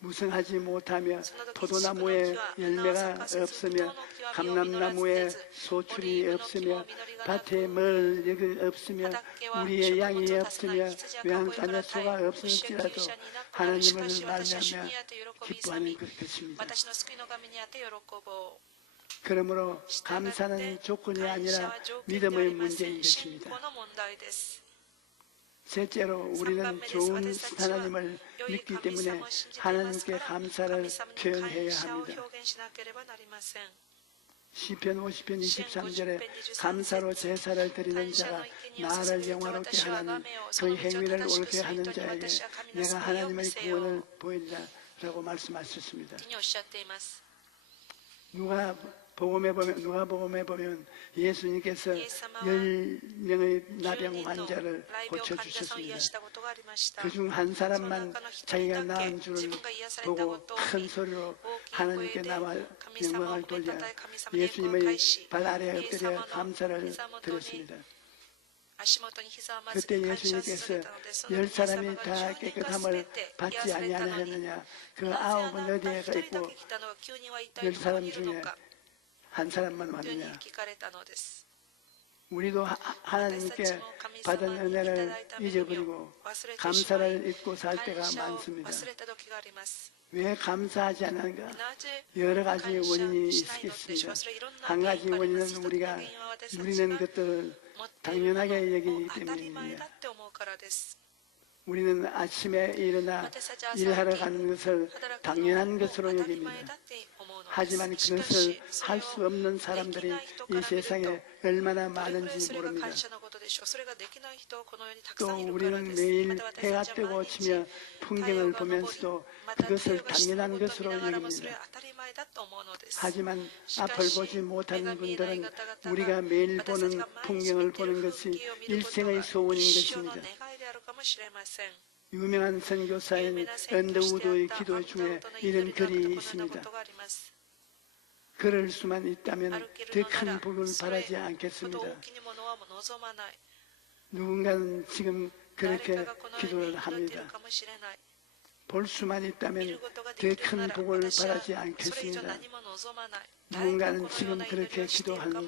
무성하지 못하며 포도나무에 열매가 없으며 감람나무에 소출이 없으며 밭에 먹을 없으며 우리의 양이 없으며 외양간에 소가 없을지라도 하나님을 말미암아 기뻐하는 것입니다. 그러므로 감사는 조건이 아니라 믿음의 문제인 것입니다. 셋째로 우리는 좋은 하나님을 믿기 때문에 하나님께 감사를 표현해야 합니다. 시편 50편 23절에 감사로 제사를 드리는 자가 나를 영화롭게 하나니 그의 행위를 옳게 하는 자에게 내가 하나님의 구원을 보이리라 라고 말씀하셨습니다. 누가복음에 보면 예수님께서 10명의 나병 환자를 고쳐주셨습니다. 그중 한 사람만 자기가 나은 줄을 보고 큰 소리로 하나님께 나와 영광을 돌려 예수님의 발 아래에 엎드려 감사를 드렸습니다. 그때 예수님께서 10사람이 다 깨끗함을 받지 아니하였느냐, 그 9은 어디에 있고 10사람 중에 한 사람만 왔느냐. 우리도 하나님께 받은 은혜를 잊어버리고 감사를 잊고 살 때가 많습니다. 왜 감사하지 않는가? 여러 가지 원인이 있겠습니다. 한 가지 원인은 우리가 누리는 것들을 당연하게 여기기 때문입니다. 우리는 아침에 일어나 일하러 가는 것을 당연한 것으로 여깁니다. 하지만 그것을 할 수 없는 사람들이 이 세상에 얼마나 많은지 모릅니다. 또 우리는 매일 해가 뜨고 지며 풍경을 보면서도 그것을 당연한 것으로 여깁니다. 하지만 앞을 보지 못하는 분들은 우리가 매일 보는 풍경을 보는 것이 일생의 소원인 것입니다. 유명한 선교사인 언더우드의 기도 중에 이런 글이 있습니다. 그럴 수만 있다면 더 큰 복을 바라지 않겠습니다. 누군가는 지금 그렇게 기도를 합니다. 볼 수만 있다면 더 큰 복을 바라지 않겠습니다. 누군가는 지금 그렇게 기도합니다.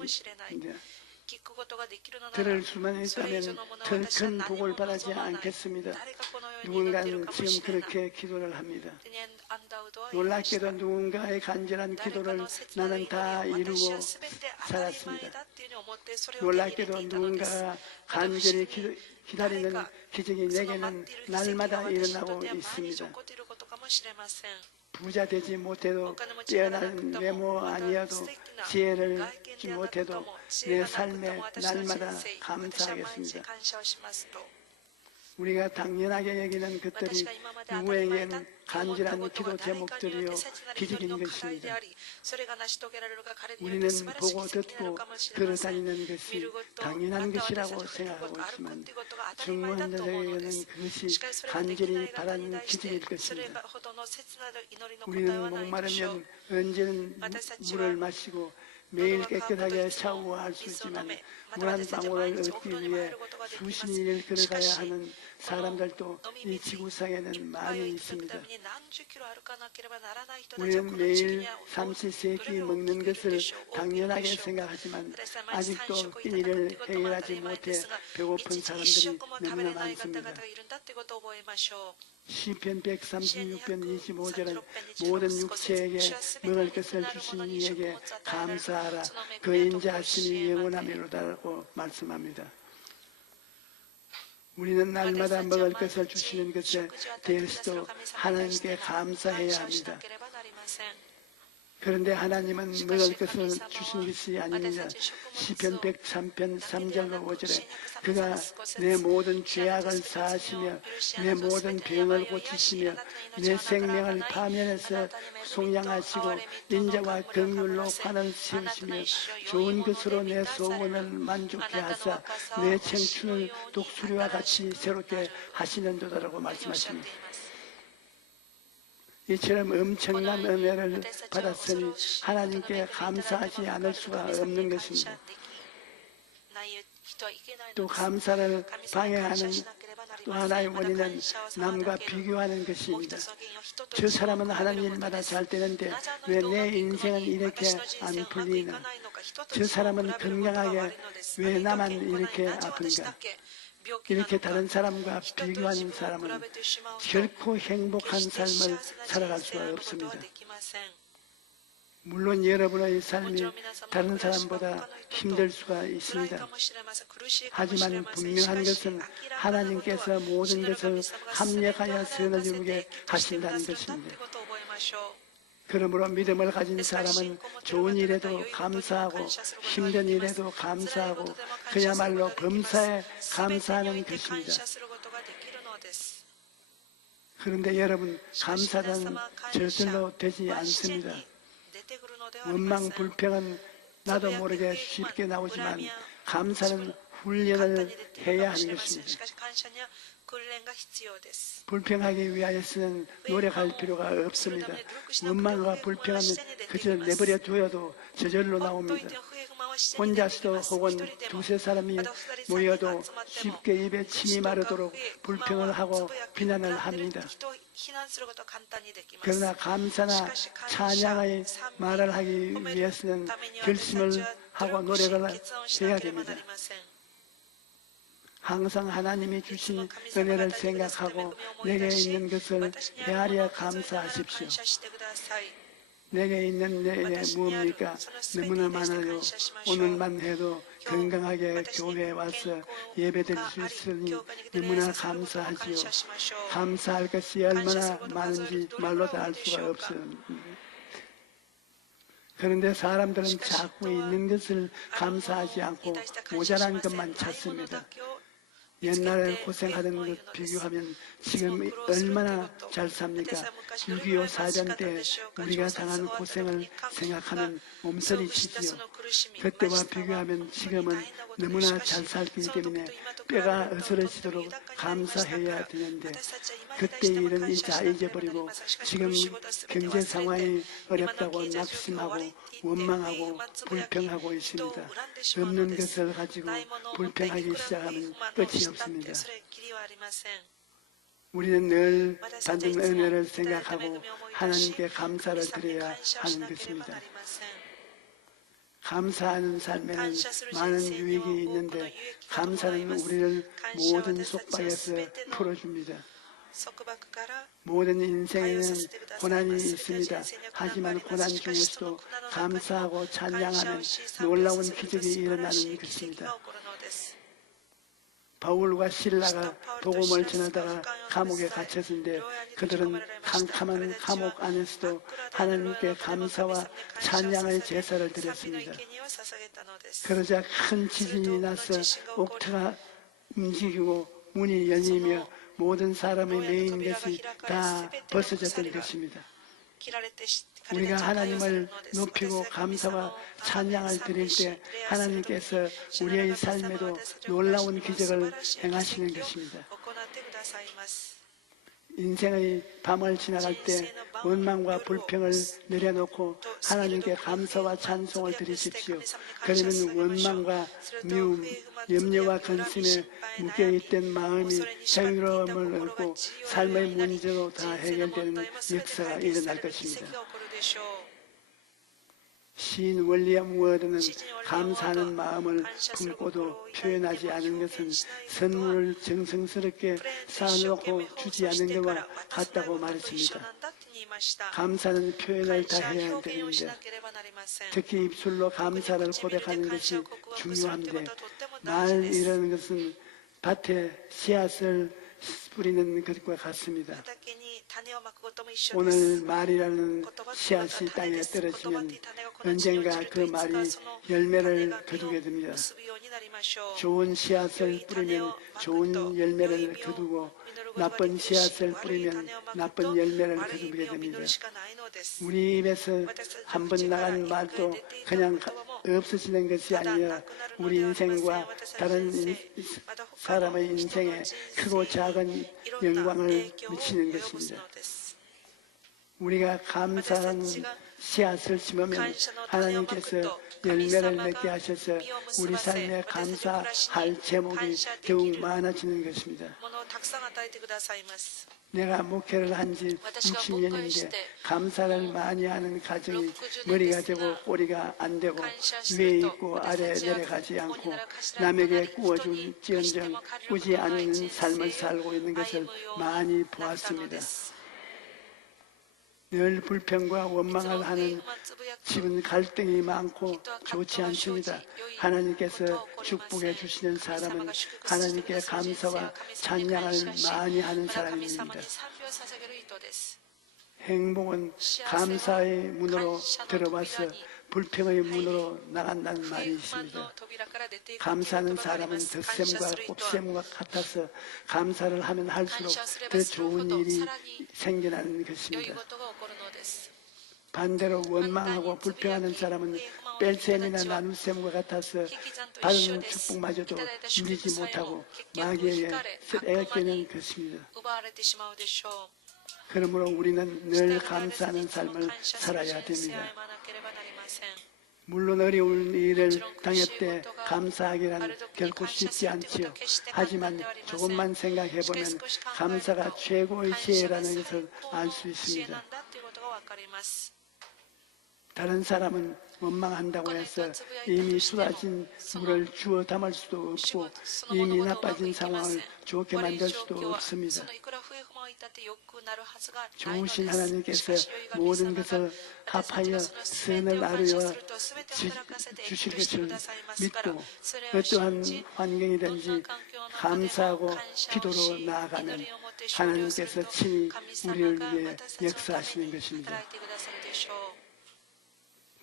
들을 수만 있다면 더 큰 복을 바라지 않겠습니다. 누군가는 지금 그렇게 기도를 합니다. 놀랍게도 누군가의 간절한 기도를 나는 다 이루고 살았습니다. 놀랍게도 누군가가 간절히 기다리는 기적이 내게는 날마다 일어나고 있습니다. 부자 되지 못해도 뛰어난 외모 아니어도 지혜를 주지 못해도 내 삶에 날마다 감사하겠습니다. 우리가 당연하게 여기는 것들이 누구에게는 간절한 기도 제목들이요 기적인 것입니다. 우리는 보고 듣고 걸어다니는 것이 당연한 것이라고 생각하고 있지만 중원자에게는 그것이 간절히 바라는 기적일 것입니다. 우리는 목마르면 언제는 물을 마시고 매일 깨끗하게 샤워할 수 있지만 물 한 방울을 얻기 위해 수십 리를 걸어가야 하는 사람들도 이 지구상에는 많이 있습니다. 우리는 매일 삼시세끼 먹는 것을 당연하게 생각하지만 아직도 일을 해결하지 못해 배고픈 사람들이 너무나 많습니다. 시편 136편 25절은 모든 육체에게 먹을 것을 주신 이에게 감사하라. 그 인자하심이 영원하미로다라고 말씀합니다. 우리는 날마다 먹을 것을 주시는 것에 대해서도 하나님께 감사해야 합니다. 그런데 하나님은 먹을 것을 주신 것이 아닙니다. 시편 103편 3절로 5절에 그가 내 모든 죄악을 사하시며 내 모든 병을 고치시며 내 생명을 파면에서 속량하시고 인자와 긍휼로 관을 세우시며 좋은 것으로 내 소원을 만족케 하사 내 청춘을 독수리와 같이 새롭게 하시는도다라고 말씀하십니다. 이처럼 엄청난 은혜를 받았으니 하나님께 감사하지 않을 수가 없는 것입니다. 또 감사를 방해하는 또 하나의 원인은 남과 비교하는 것입니다. 저 사람은 하는 일마다 잘 되는데 왜 내 인생은 이렇게 안 풀리나? 저 사람은 건강하게 왜 나만 이렇게 아픈가? 이렇게 다른 사람과 비교하는 사람은 결코 행복한 삶을 살아갈 수가 없습니다. 물론 여러분의 삶이 다른 사람보다 힘들 수가 있습니다. 하지만 분명한 것은 하나님께서 모든 것을 합력하여 선을 이루게 하신다는 것입니다. 그러므로 믿음을 가진 사람은 좋은 일에도 감사하고 힘든 일에도 감사하고 그야말로 범사에 감사하는 것입니다. 그런데 여러분, 감사는 절대로 되지 않습니다. 원망, 불평은 나도 모르게 쉽게 나오지만 감사는 훈련을 해야 하는 것입니다. 불평하기 위하여서는 노력할 필요가 없습니다. 원망과 불평은 그저 내버려 두어도 저절로 나옵니다. 혼자서도 혹은 두세 사람이 모여도 쉽게 입에 침이 마르도록 불평을 하고 비난을 합니다. 그러나 감사나 찬양의 말을 하기 위해서는 결심을 하고 노력을 해야 됩니다. 항상 하나님이 주신 은혜를 생각하고 내게 있는 것을 헤아려 감사하십시오. 내게 있는 내게 무엇입니까? 너무나 많아요. 오늘만 해도 건강하게 교회에 와서 예배드릴 수 있으니 너무나 감사하지요. 감사할 것이 얼마나 많은지 말로 다 알 수가 없습니다. 그런데 사람들은 자꾸 있는 것을 감사하지 않고 모자란 것만 찾습니다. 옛날에 고생하던 것 비교하면 지금 얼마나 잘 삽니까? 6.25 사전 때 우리가 당한 고생을 생각하면 몸서리 치지요. 그때와 비교하면 지금은 너무나 잘 살기 때문에 뼈가 으스러지도록 감사해야 되는데 그때 일은 이제 잊어버리고 지금 경제 상황이 어렵다고 낙심하고 원망하고 불평하고 있습니다. 없는 것을 가지고 불평하기 시작하면 끝이 없습니다. 우리는 늘 받은 은혜를 생각하고 하나님께 감사를 드려야 하는 것입니다. 감사하는 삶에는 많은 유익이 있는데 감사는 우리를 모든 속박에서 풀어줍니다. 모든 인생에는 고난이 있습니다. 하지만 고난 중에서도 감사하고 찬양하면 놀라운 기적이 일어나는 것입니다. 바울과 실라가 복음을 전하다가 감옥에 갇혔는데 그들은 캄캄한 감옥 안에서도 하나님께 감사와 찬양의 제사를 드렸습니다. 그러자 큰 지진이 나서 옥토가 움직이고 문이 열리며 모든 사람의 메인 것이 다 벗어졌던 것입니다. 우리가 하나님을 높이고 감사와 찬양을 드릴 때 하나님께서 우리의 삶에도 놀라운 기적을 행하시는 것입니다. 인생의 밤을 지나갈 때 원망과 불평을 내려놓고 하나님께 감사와 찬송을 드리십시오. 그러면 원망과 미움, 염려와 근심에 묶여있던 마음이 자유로움을 얻고 삶의 문제로 다 해결되는 역사가 일어날 것입니다. 시인 윌리엄 워드는 감사하는 마음을 품고도 표현하지 않은 것은 선물을 정성스럽게 쌓아놓고 주지 않는 것과 같다고 말했습니다. 감사는 표현을 다 해야 되는데 특히 입술로 감사를 고백하는 것이 중요한데 말 이라는 것은 밭에 씨앗을 뿌리는 것과 같습니다. 오늘 말이라는 씨앗이 땅에 떨어지면 언젠가 그 말이 열매를 거두게 됩니다. 좋은 씨앗을 뿌리면 좋은 열매를 거두고 나쁜 씨앗을 뿌리면 나쁜 열매를 거두게 됩니다. 우리 입에서 한 번 나간 말도 그냥 없어지는 것이 아니라 우리 인생과 다른 사람의 인생에 크고 작은 영광을 미치는 것입니다. 우리가 감사하는 씨앗을 심으면 하나님께서 열매를 맺게 하셔서 우리 삶에 감사할 제목이 더욱 많아지는 것입니다. 내가 목회를 한 지 60년인데 감사를 많이 하는 가정이 머리가 되고 꼬리가 안 되고 위에 있고 아래에 내려가지 않고 남에게 구워줄지언정 꾸지 않는 삶을 살고 있는 것을 많이 보았습니다. 늘 불평과 원망을 하는 집은 갈등이 많고 좋지 않습니다. 하나님께서 축복해 주시는 사람은 하나님께 감사와 찬양을 많이 하는 사람입니다. 행복은 감사의 문으로 들어와서 불평의 문으로 나간다는 말이 있습니다. 감사하는 사람은 덧셈과 곱셈과 같아서 감사를 하면 할수록 더 좋은 일이 생겨나는 것입니다. 반대로 원망하고 불평하는 사람은 뺄셈이나 나눗셈과 같아서 받은 축복마저도 누리지 못하고 마귀에게 쓰레기는 것입니다. 그러므로 우리는 늘 감사하는 삶을 살아야 됩니다. 물론 어려운 일을 당할 때 감사하기란 결코 쉽지 않지요. 하지만 조금만 생각해보면 감사가 최고의 지혜라는 것을 알 수 있습니다. 다른 사람은 원망한다고 해서 이미 쏟아진 물을 주워 담을 수도 없고 이미 나빠진 상황을 좋게 만들 수도 없습니다. 좋으신 하나님께서 모든 것을 합하여 선을 아뢰어 주실 것을 믿고 어떠한 환경이든지 감사하고 기도로 나아가면 하나님께서 친히 우리를 위해 역사하시는 것입니다.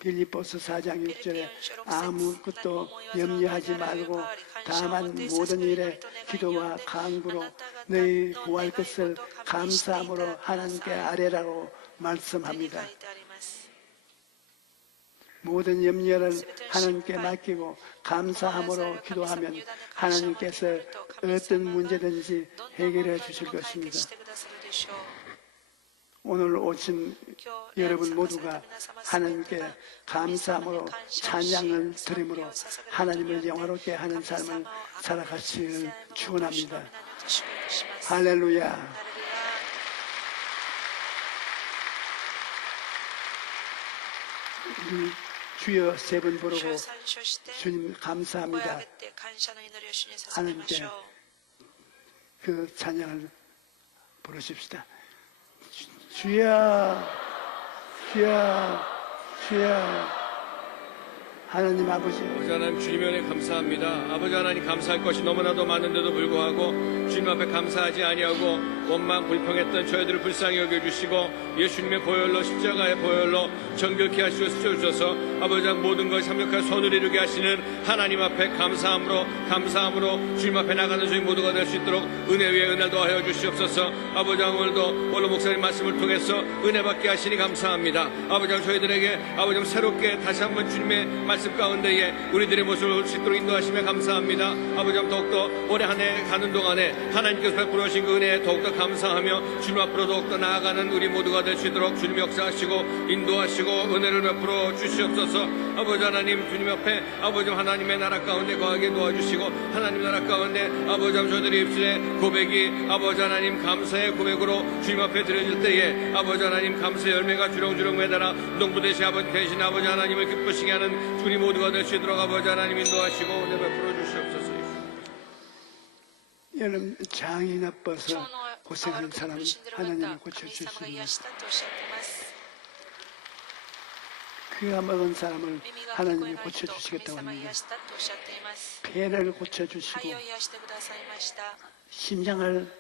빌립보서 4장 6절에 아무것도 염려하지 말고 다만 모든 일에 기도와 간구로 너희 구할 것을 감사함으로 하나님께 아뢰라고 말씀합니다. 모든 염려를 하나님께 맡기고 감사함으로 기도하면 하나님께서 어떤 문제든지 해결해 주실 것입니다. 오늘 오신 여러분 모두가 하나님께 감사함으로 찬양을 드림으로 하나님을 영화롭게 하는 삶을 살아가시기를 축원합니다. 할렐루야. 우리 주여 세 번 부르고 주님 감사합니다. 하나님께 그 찬양을 부르십시다. 주여, 주여, 주여. 하나님 아버지, 아버지 하나님 주님 은혜 감사합니다. 아버지 하나님 감사할 것이 너무나도 많은데도 불구하고 주님 앞에 감사하지 아니하고 원망 불평했던 저희들을 불쌍히 여겨주시고 예수님의 보혈로 십자가의 보혈로 정결케 하시고 쓰셔주셔서 아버지 모든 걸 참역한 손을 이루게 하시는 하나님 앞에 감사함으로 주님 앞에 나가는 저희 모두가 될 수 있도록 은혜 위에 은혜를 더하여 주시옵소서. 아버지 오늘도 원로 목사님 말씀을 통해서 은혜 받게 하시니 감사합니다. 아버지 저희들에게 아버지 새롭게 다시 한번 주님의 말씀 가운데에 우리들의 모습을 볼 수 있도록 인도하시며 감사합니다. 아버지 더욱더 올해 한 해 가는 동안에 하나님께서 베풀어 주신 그 은혜에 더욱더 감사하며 주님 앞으로 더욱더 나아가는 우리 모두가 될 수 있도록 주님 역사하시고 인도하시고 은혜를 베풀어 주시옵소서. 아버지 하나님 주님 앞에 아버지 하나님의 나라 가운데 거하게 도와주시고 하나님 나라 가운데 아버지 저희들의 입술의 고백이 아버지 하나님 감사의 고백으로 주님 앞에 드려질 때에 아버지 하나님 감사의 열매가 주렁주렁 매달아 농부되시 아버지 되신 아버지 하나님을 기쁘시게 하는 우리 모두가 될 수 있도록 아버지 하나님 인도하시고 은혜 베풀어 주시옵소서. 여러분 장이 나빠서 고생하는 사람 하나님이 고쳐주십니다. 그가 먹은 사람을 하나님이 고쳐주시겠다고 합니다. 폐를 고쳐주시고 심장을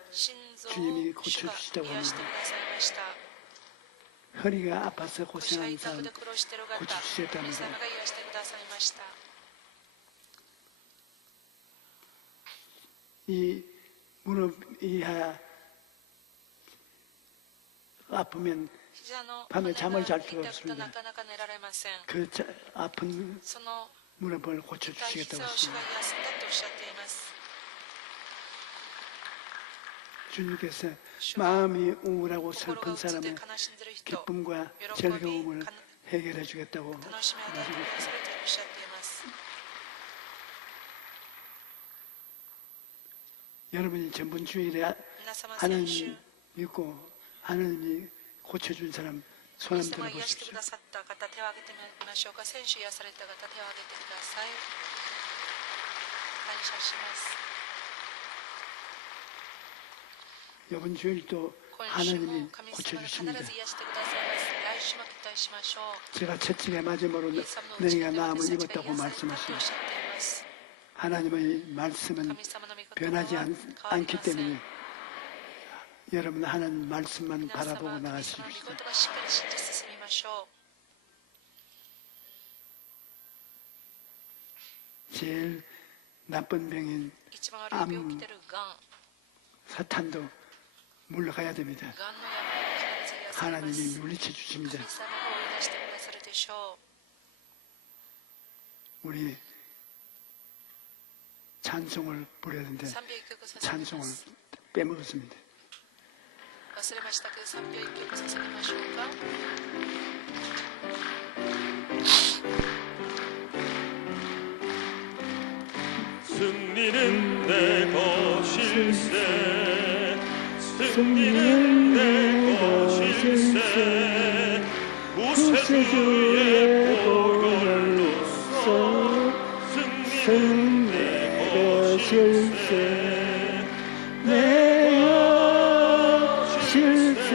주님이 고쳐주시다고 합니다. 허리가 아파서 고생하는 사람 고쳐주시겠다고 합니다. 이 무릎 이하 아프면 밤에 잠을 잘 수가 없습니다. 그 아픈 무릎을 고쳐주시겠다고 했습니다. 주님께서 마음이 우울하고 슬픈 사람의 기쁨과 즐거움을 해결해 주겠다고 말씀하셨습니다. 여러분이 전번 주일에 하나님 믿고 하나님이 고쳐준 사람 손 한번 들어보십시오. 이번 주일도 하나님이 고쳐주십니다. 제가 채찍에 맞음으로 너희가 나음을 입었다고 말씀하십니다. 하나님의 말씀은 변하지 않기 때문에 여러분 하나님 말씀만 바라보고 나가십시오. 제일 나쁜 병인 암, 사탄도 물러가야 됩니다. 하나님이 물리쳐 주십니다. 우리 찬송을 부려야 되는데 찬송을 빼먹었습니다. 승리는 내 것일세 승리는 내 것일세 구세주의 보혈로서 승리는 내 것일세 내 것일세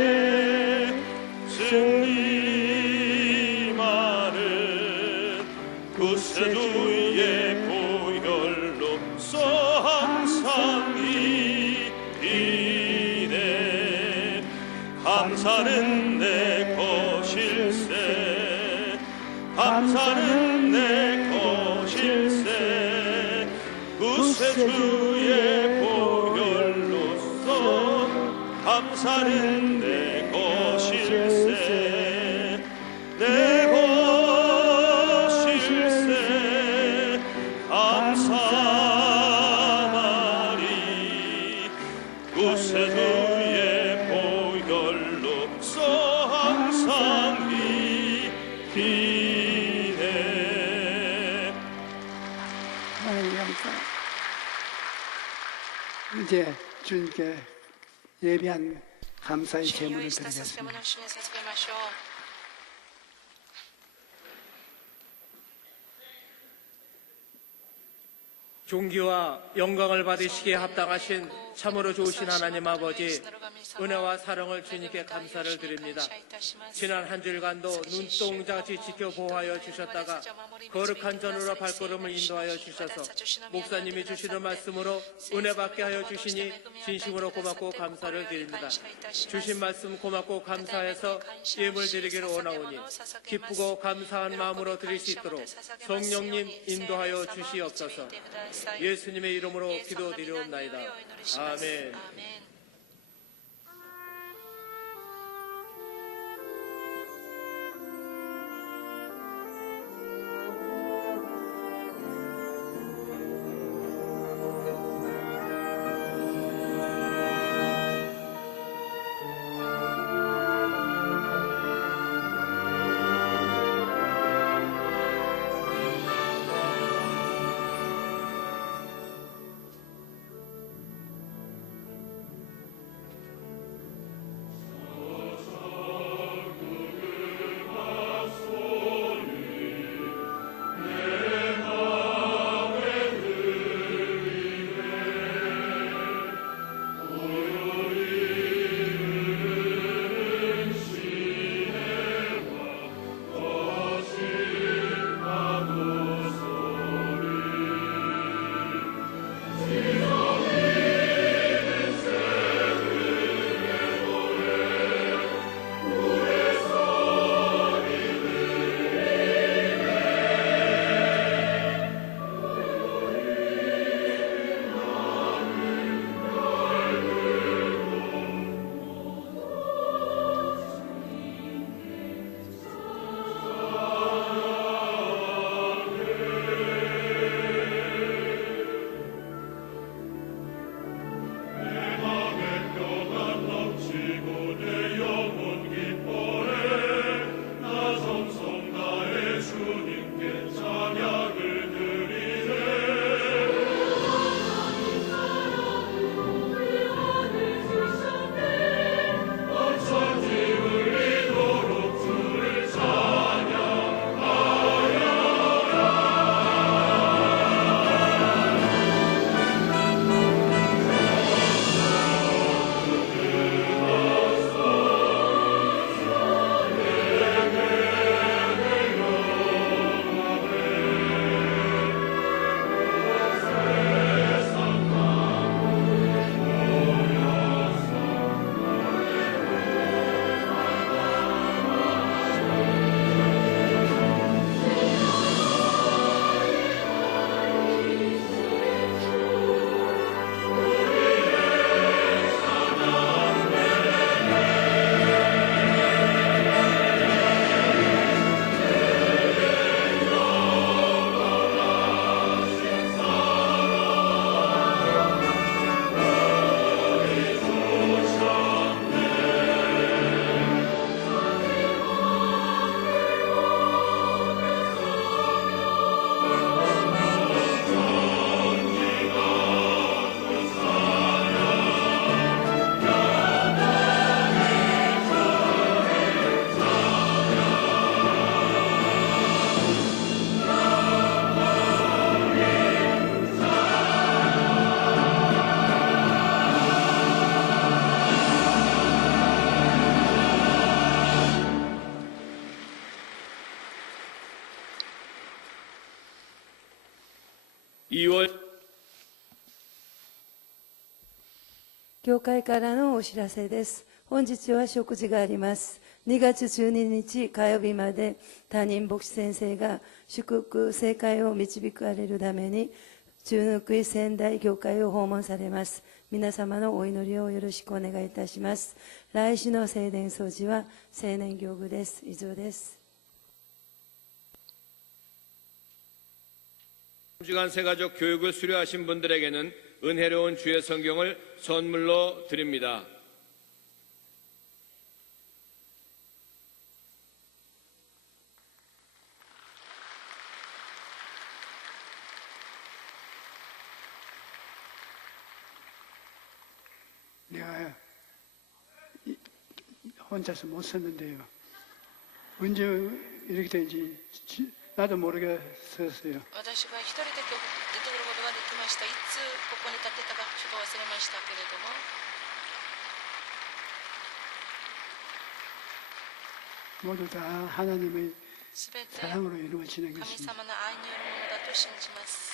승리만은 구세주의 보혈로서 항상 이기네 감사는 내 것일세 감사는 내 것일세 구세주의 보혈로서 감사는 내 것일세 내 것일세 감사하리 구세주의 보혈로서 항상 이기네. 하나님 감사. 이제 주님께 예비한 감사의 제물을 드리겠습니다. 존귀와 영광을 받으시기에 합당하신 참으로 좋으신 하나님 아버지, 은혜와 사랑을 주님께 감사를 드립니다. 지난 한 주일간도 눈동자같이 지켜 보호하여 주셨다가 거룩한 전으로 발걸음을 인도하여 주셔서 목사님이 주시는 말씀으로 은혜 받게 하여 주시니 진심으로 고맙고 감사를 드립니다. 주신 말씀 고맙고 감사해서 예물 드리기를 원하오니 기쁘고 감사한 마음으로 드릴 수 있도록 성령님 인도하여 주시옵소서. 예수님의 이름으로 기도드리옵나이다. 아멘.2월 教会からのお知らせです。本日は食事があります。2月12日火曜日まで担任牧師先生が祝福正解を導かれるために中国医仙台教会を訪問されます。皆様のお祈りをよろしくお願いいたします。来週の聖殿掃除は青年教部です。以上です。 3주간 새가족 교육을 수료하신 분들에게는 은혜로운 주의 성경을 선물로 드립니다. 내가 혼자서 못 썼는데요. 언제 이렇게 된지 나도 모르게 썼어요. 私は一人で出てくることができました。いつここに立ってたかちょっと忘れましたけれども、 모두 다 하나님의 すべて 사랑으로 이루어지는 神 것입니다. 様の愛によるものだと信じます。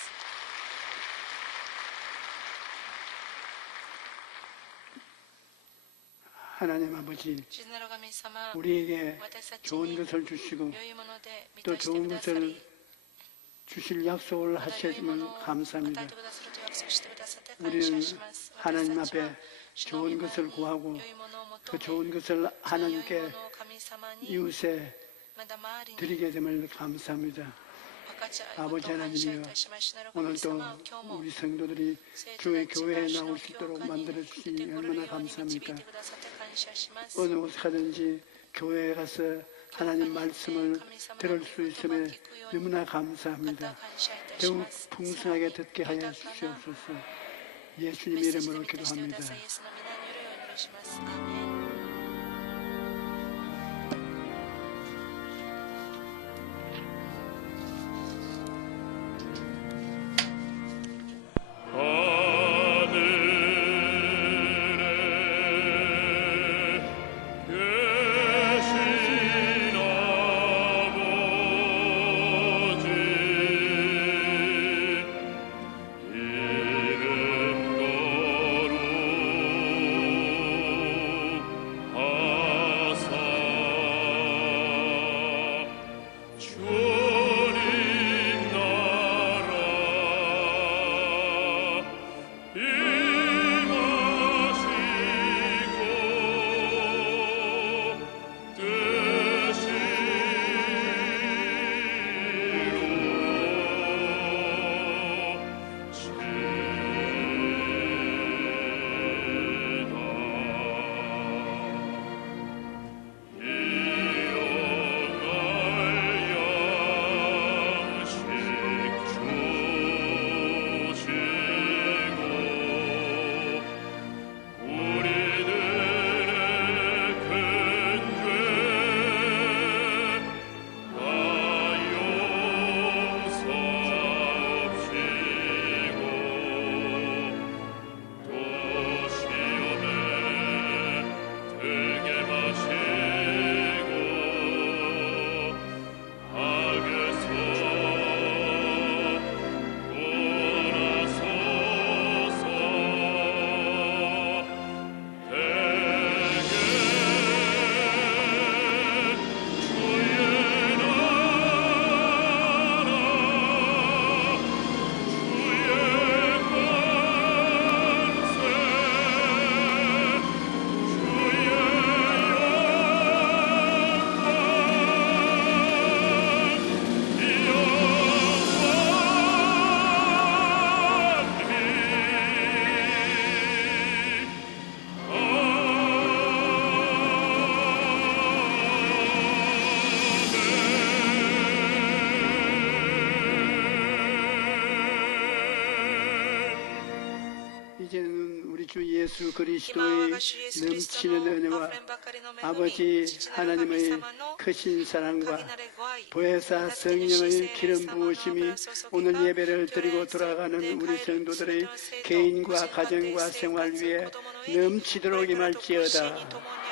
하나님 아버지 父なる神様、 우리에게 私たち 좋은 に 것을 주시고 良いもので満 또 たして 좋은 くださ 것을 り、 주실 약속을 また良いもの 하시면 を与 감사합니다. えてくださると約束してくださって感 우리는 謝します。 하나님 私たちは 앞에 좋은 것을 구하고 良いものを求 그 め、 좋은 것을 良い 하나님께 ものを神様に 이웃에 また周りに 드리게 됨을 감사합니다. 分かち合うこと 아버지 を感謝い 하나님이여 たしまし。なる神 오늘도 様、今日も 우리 성도들이 聖徒 주의 たちが 교회에 主の 나올 수 教 있도록 会に 만들어 来て 주시니 これる 얼마나 ように導い 감사합니까? てくださって感謝します。 어느 곳 가든지 교회에 가서 하나님 말씀을 들을 수 있음에 너무나 감사합니다. 더욱 풍성하게 듣게 하여 주시옵소서. 예수님 이름으로 기도합니다. 이제는 우리 주 예수 그리스도의 넘치는 은혜와 아버지 하나님의 크신 사랑과 보혜사 성령의 기름 부으심이 오늘 예배를 드리고 돌아가는 우리 성도들의 개인과 가정과 생활 위에 넘치도록 임할지어다.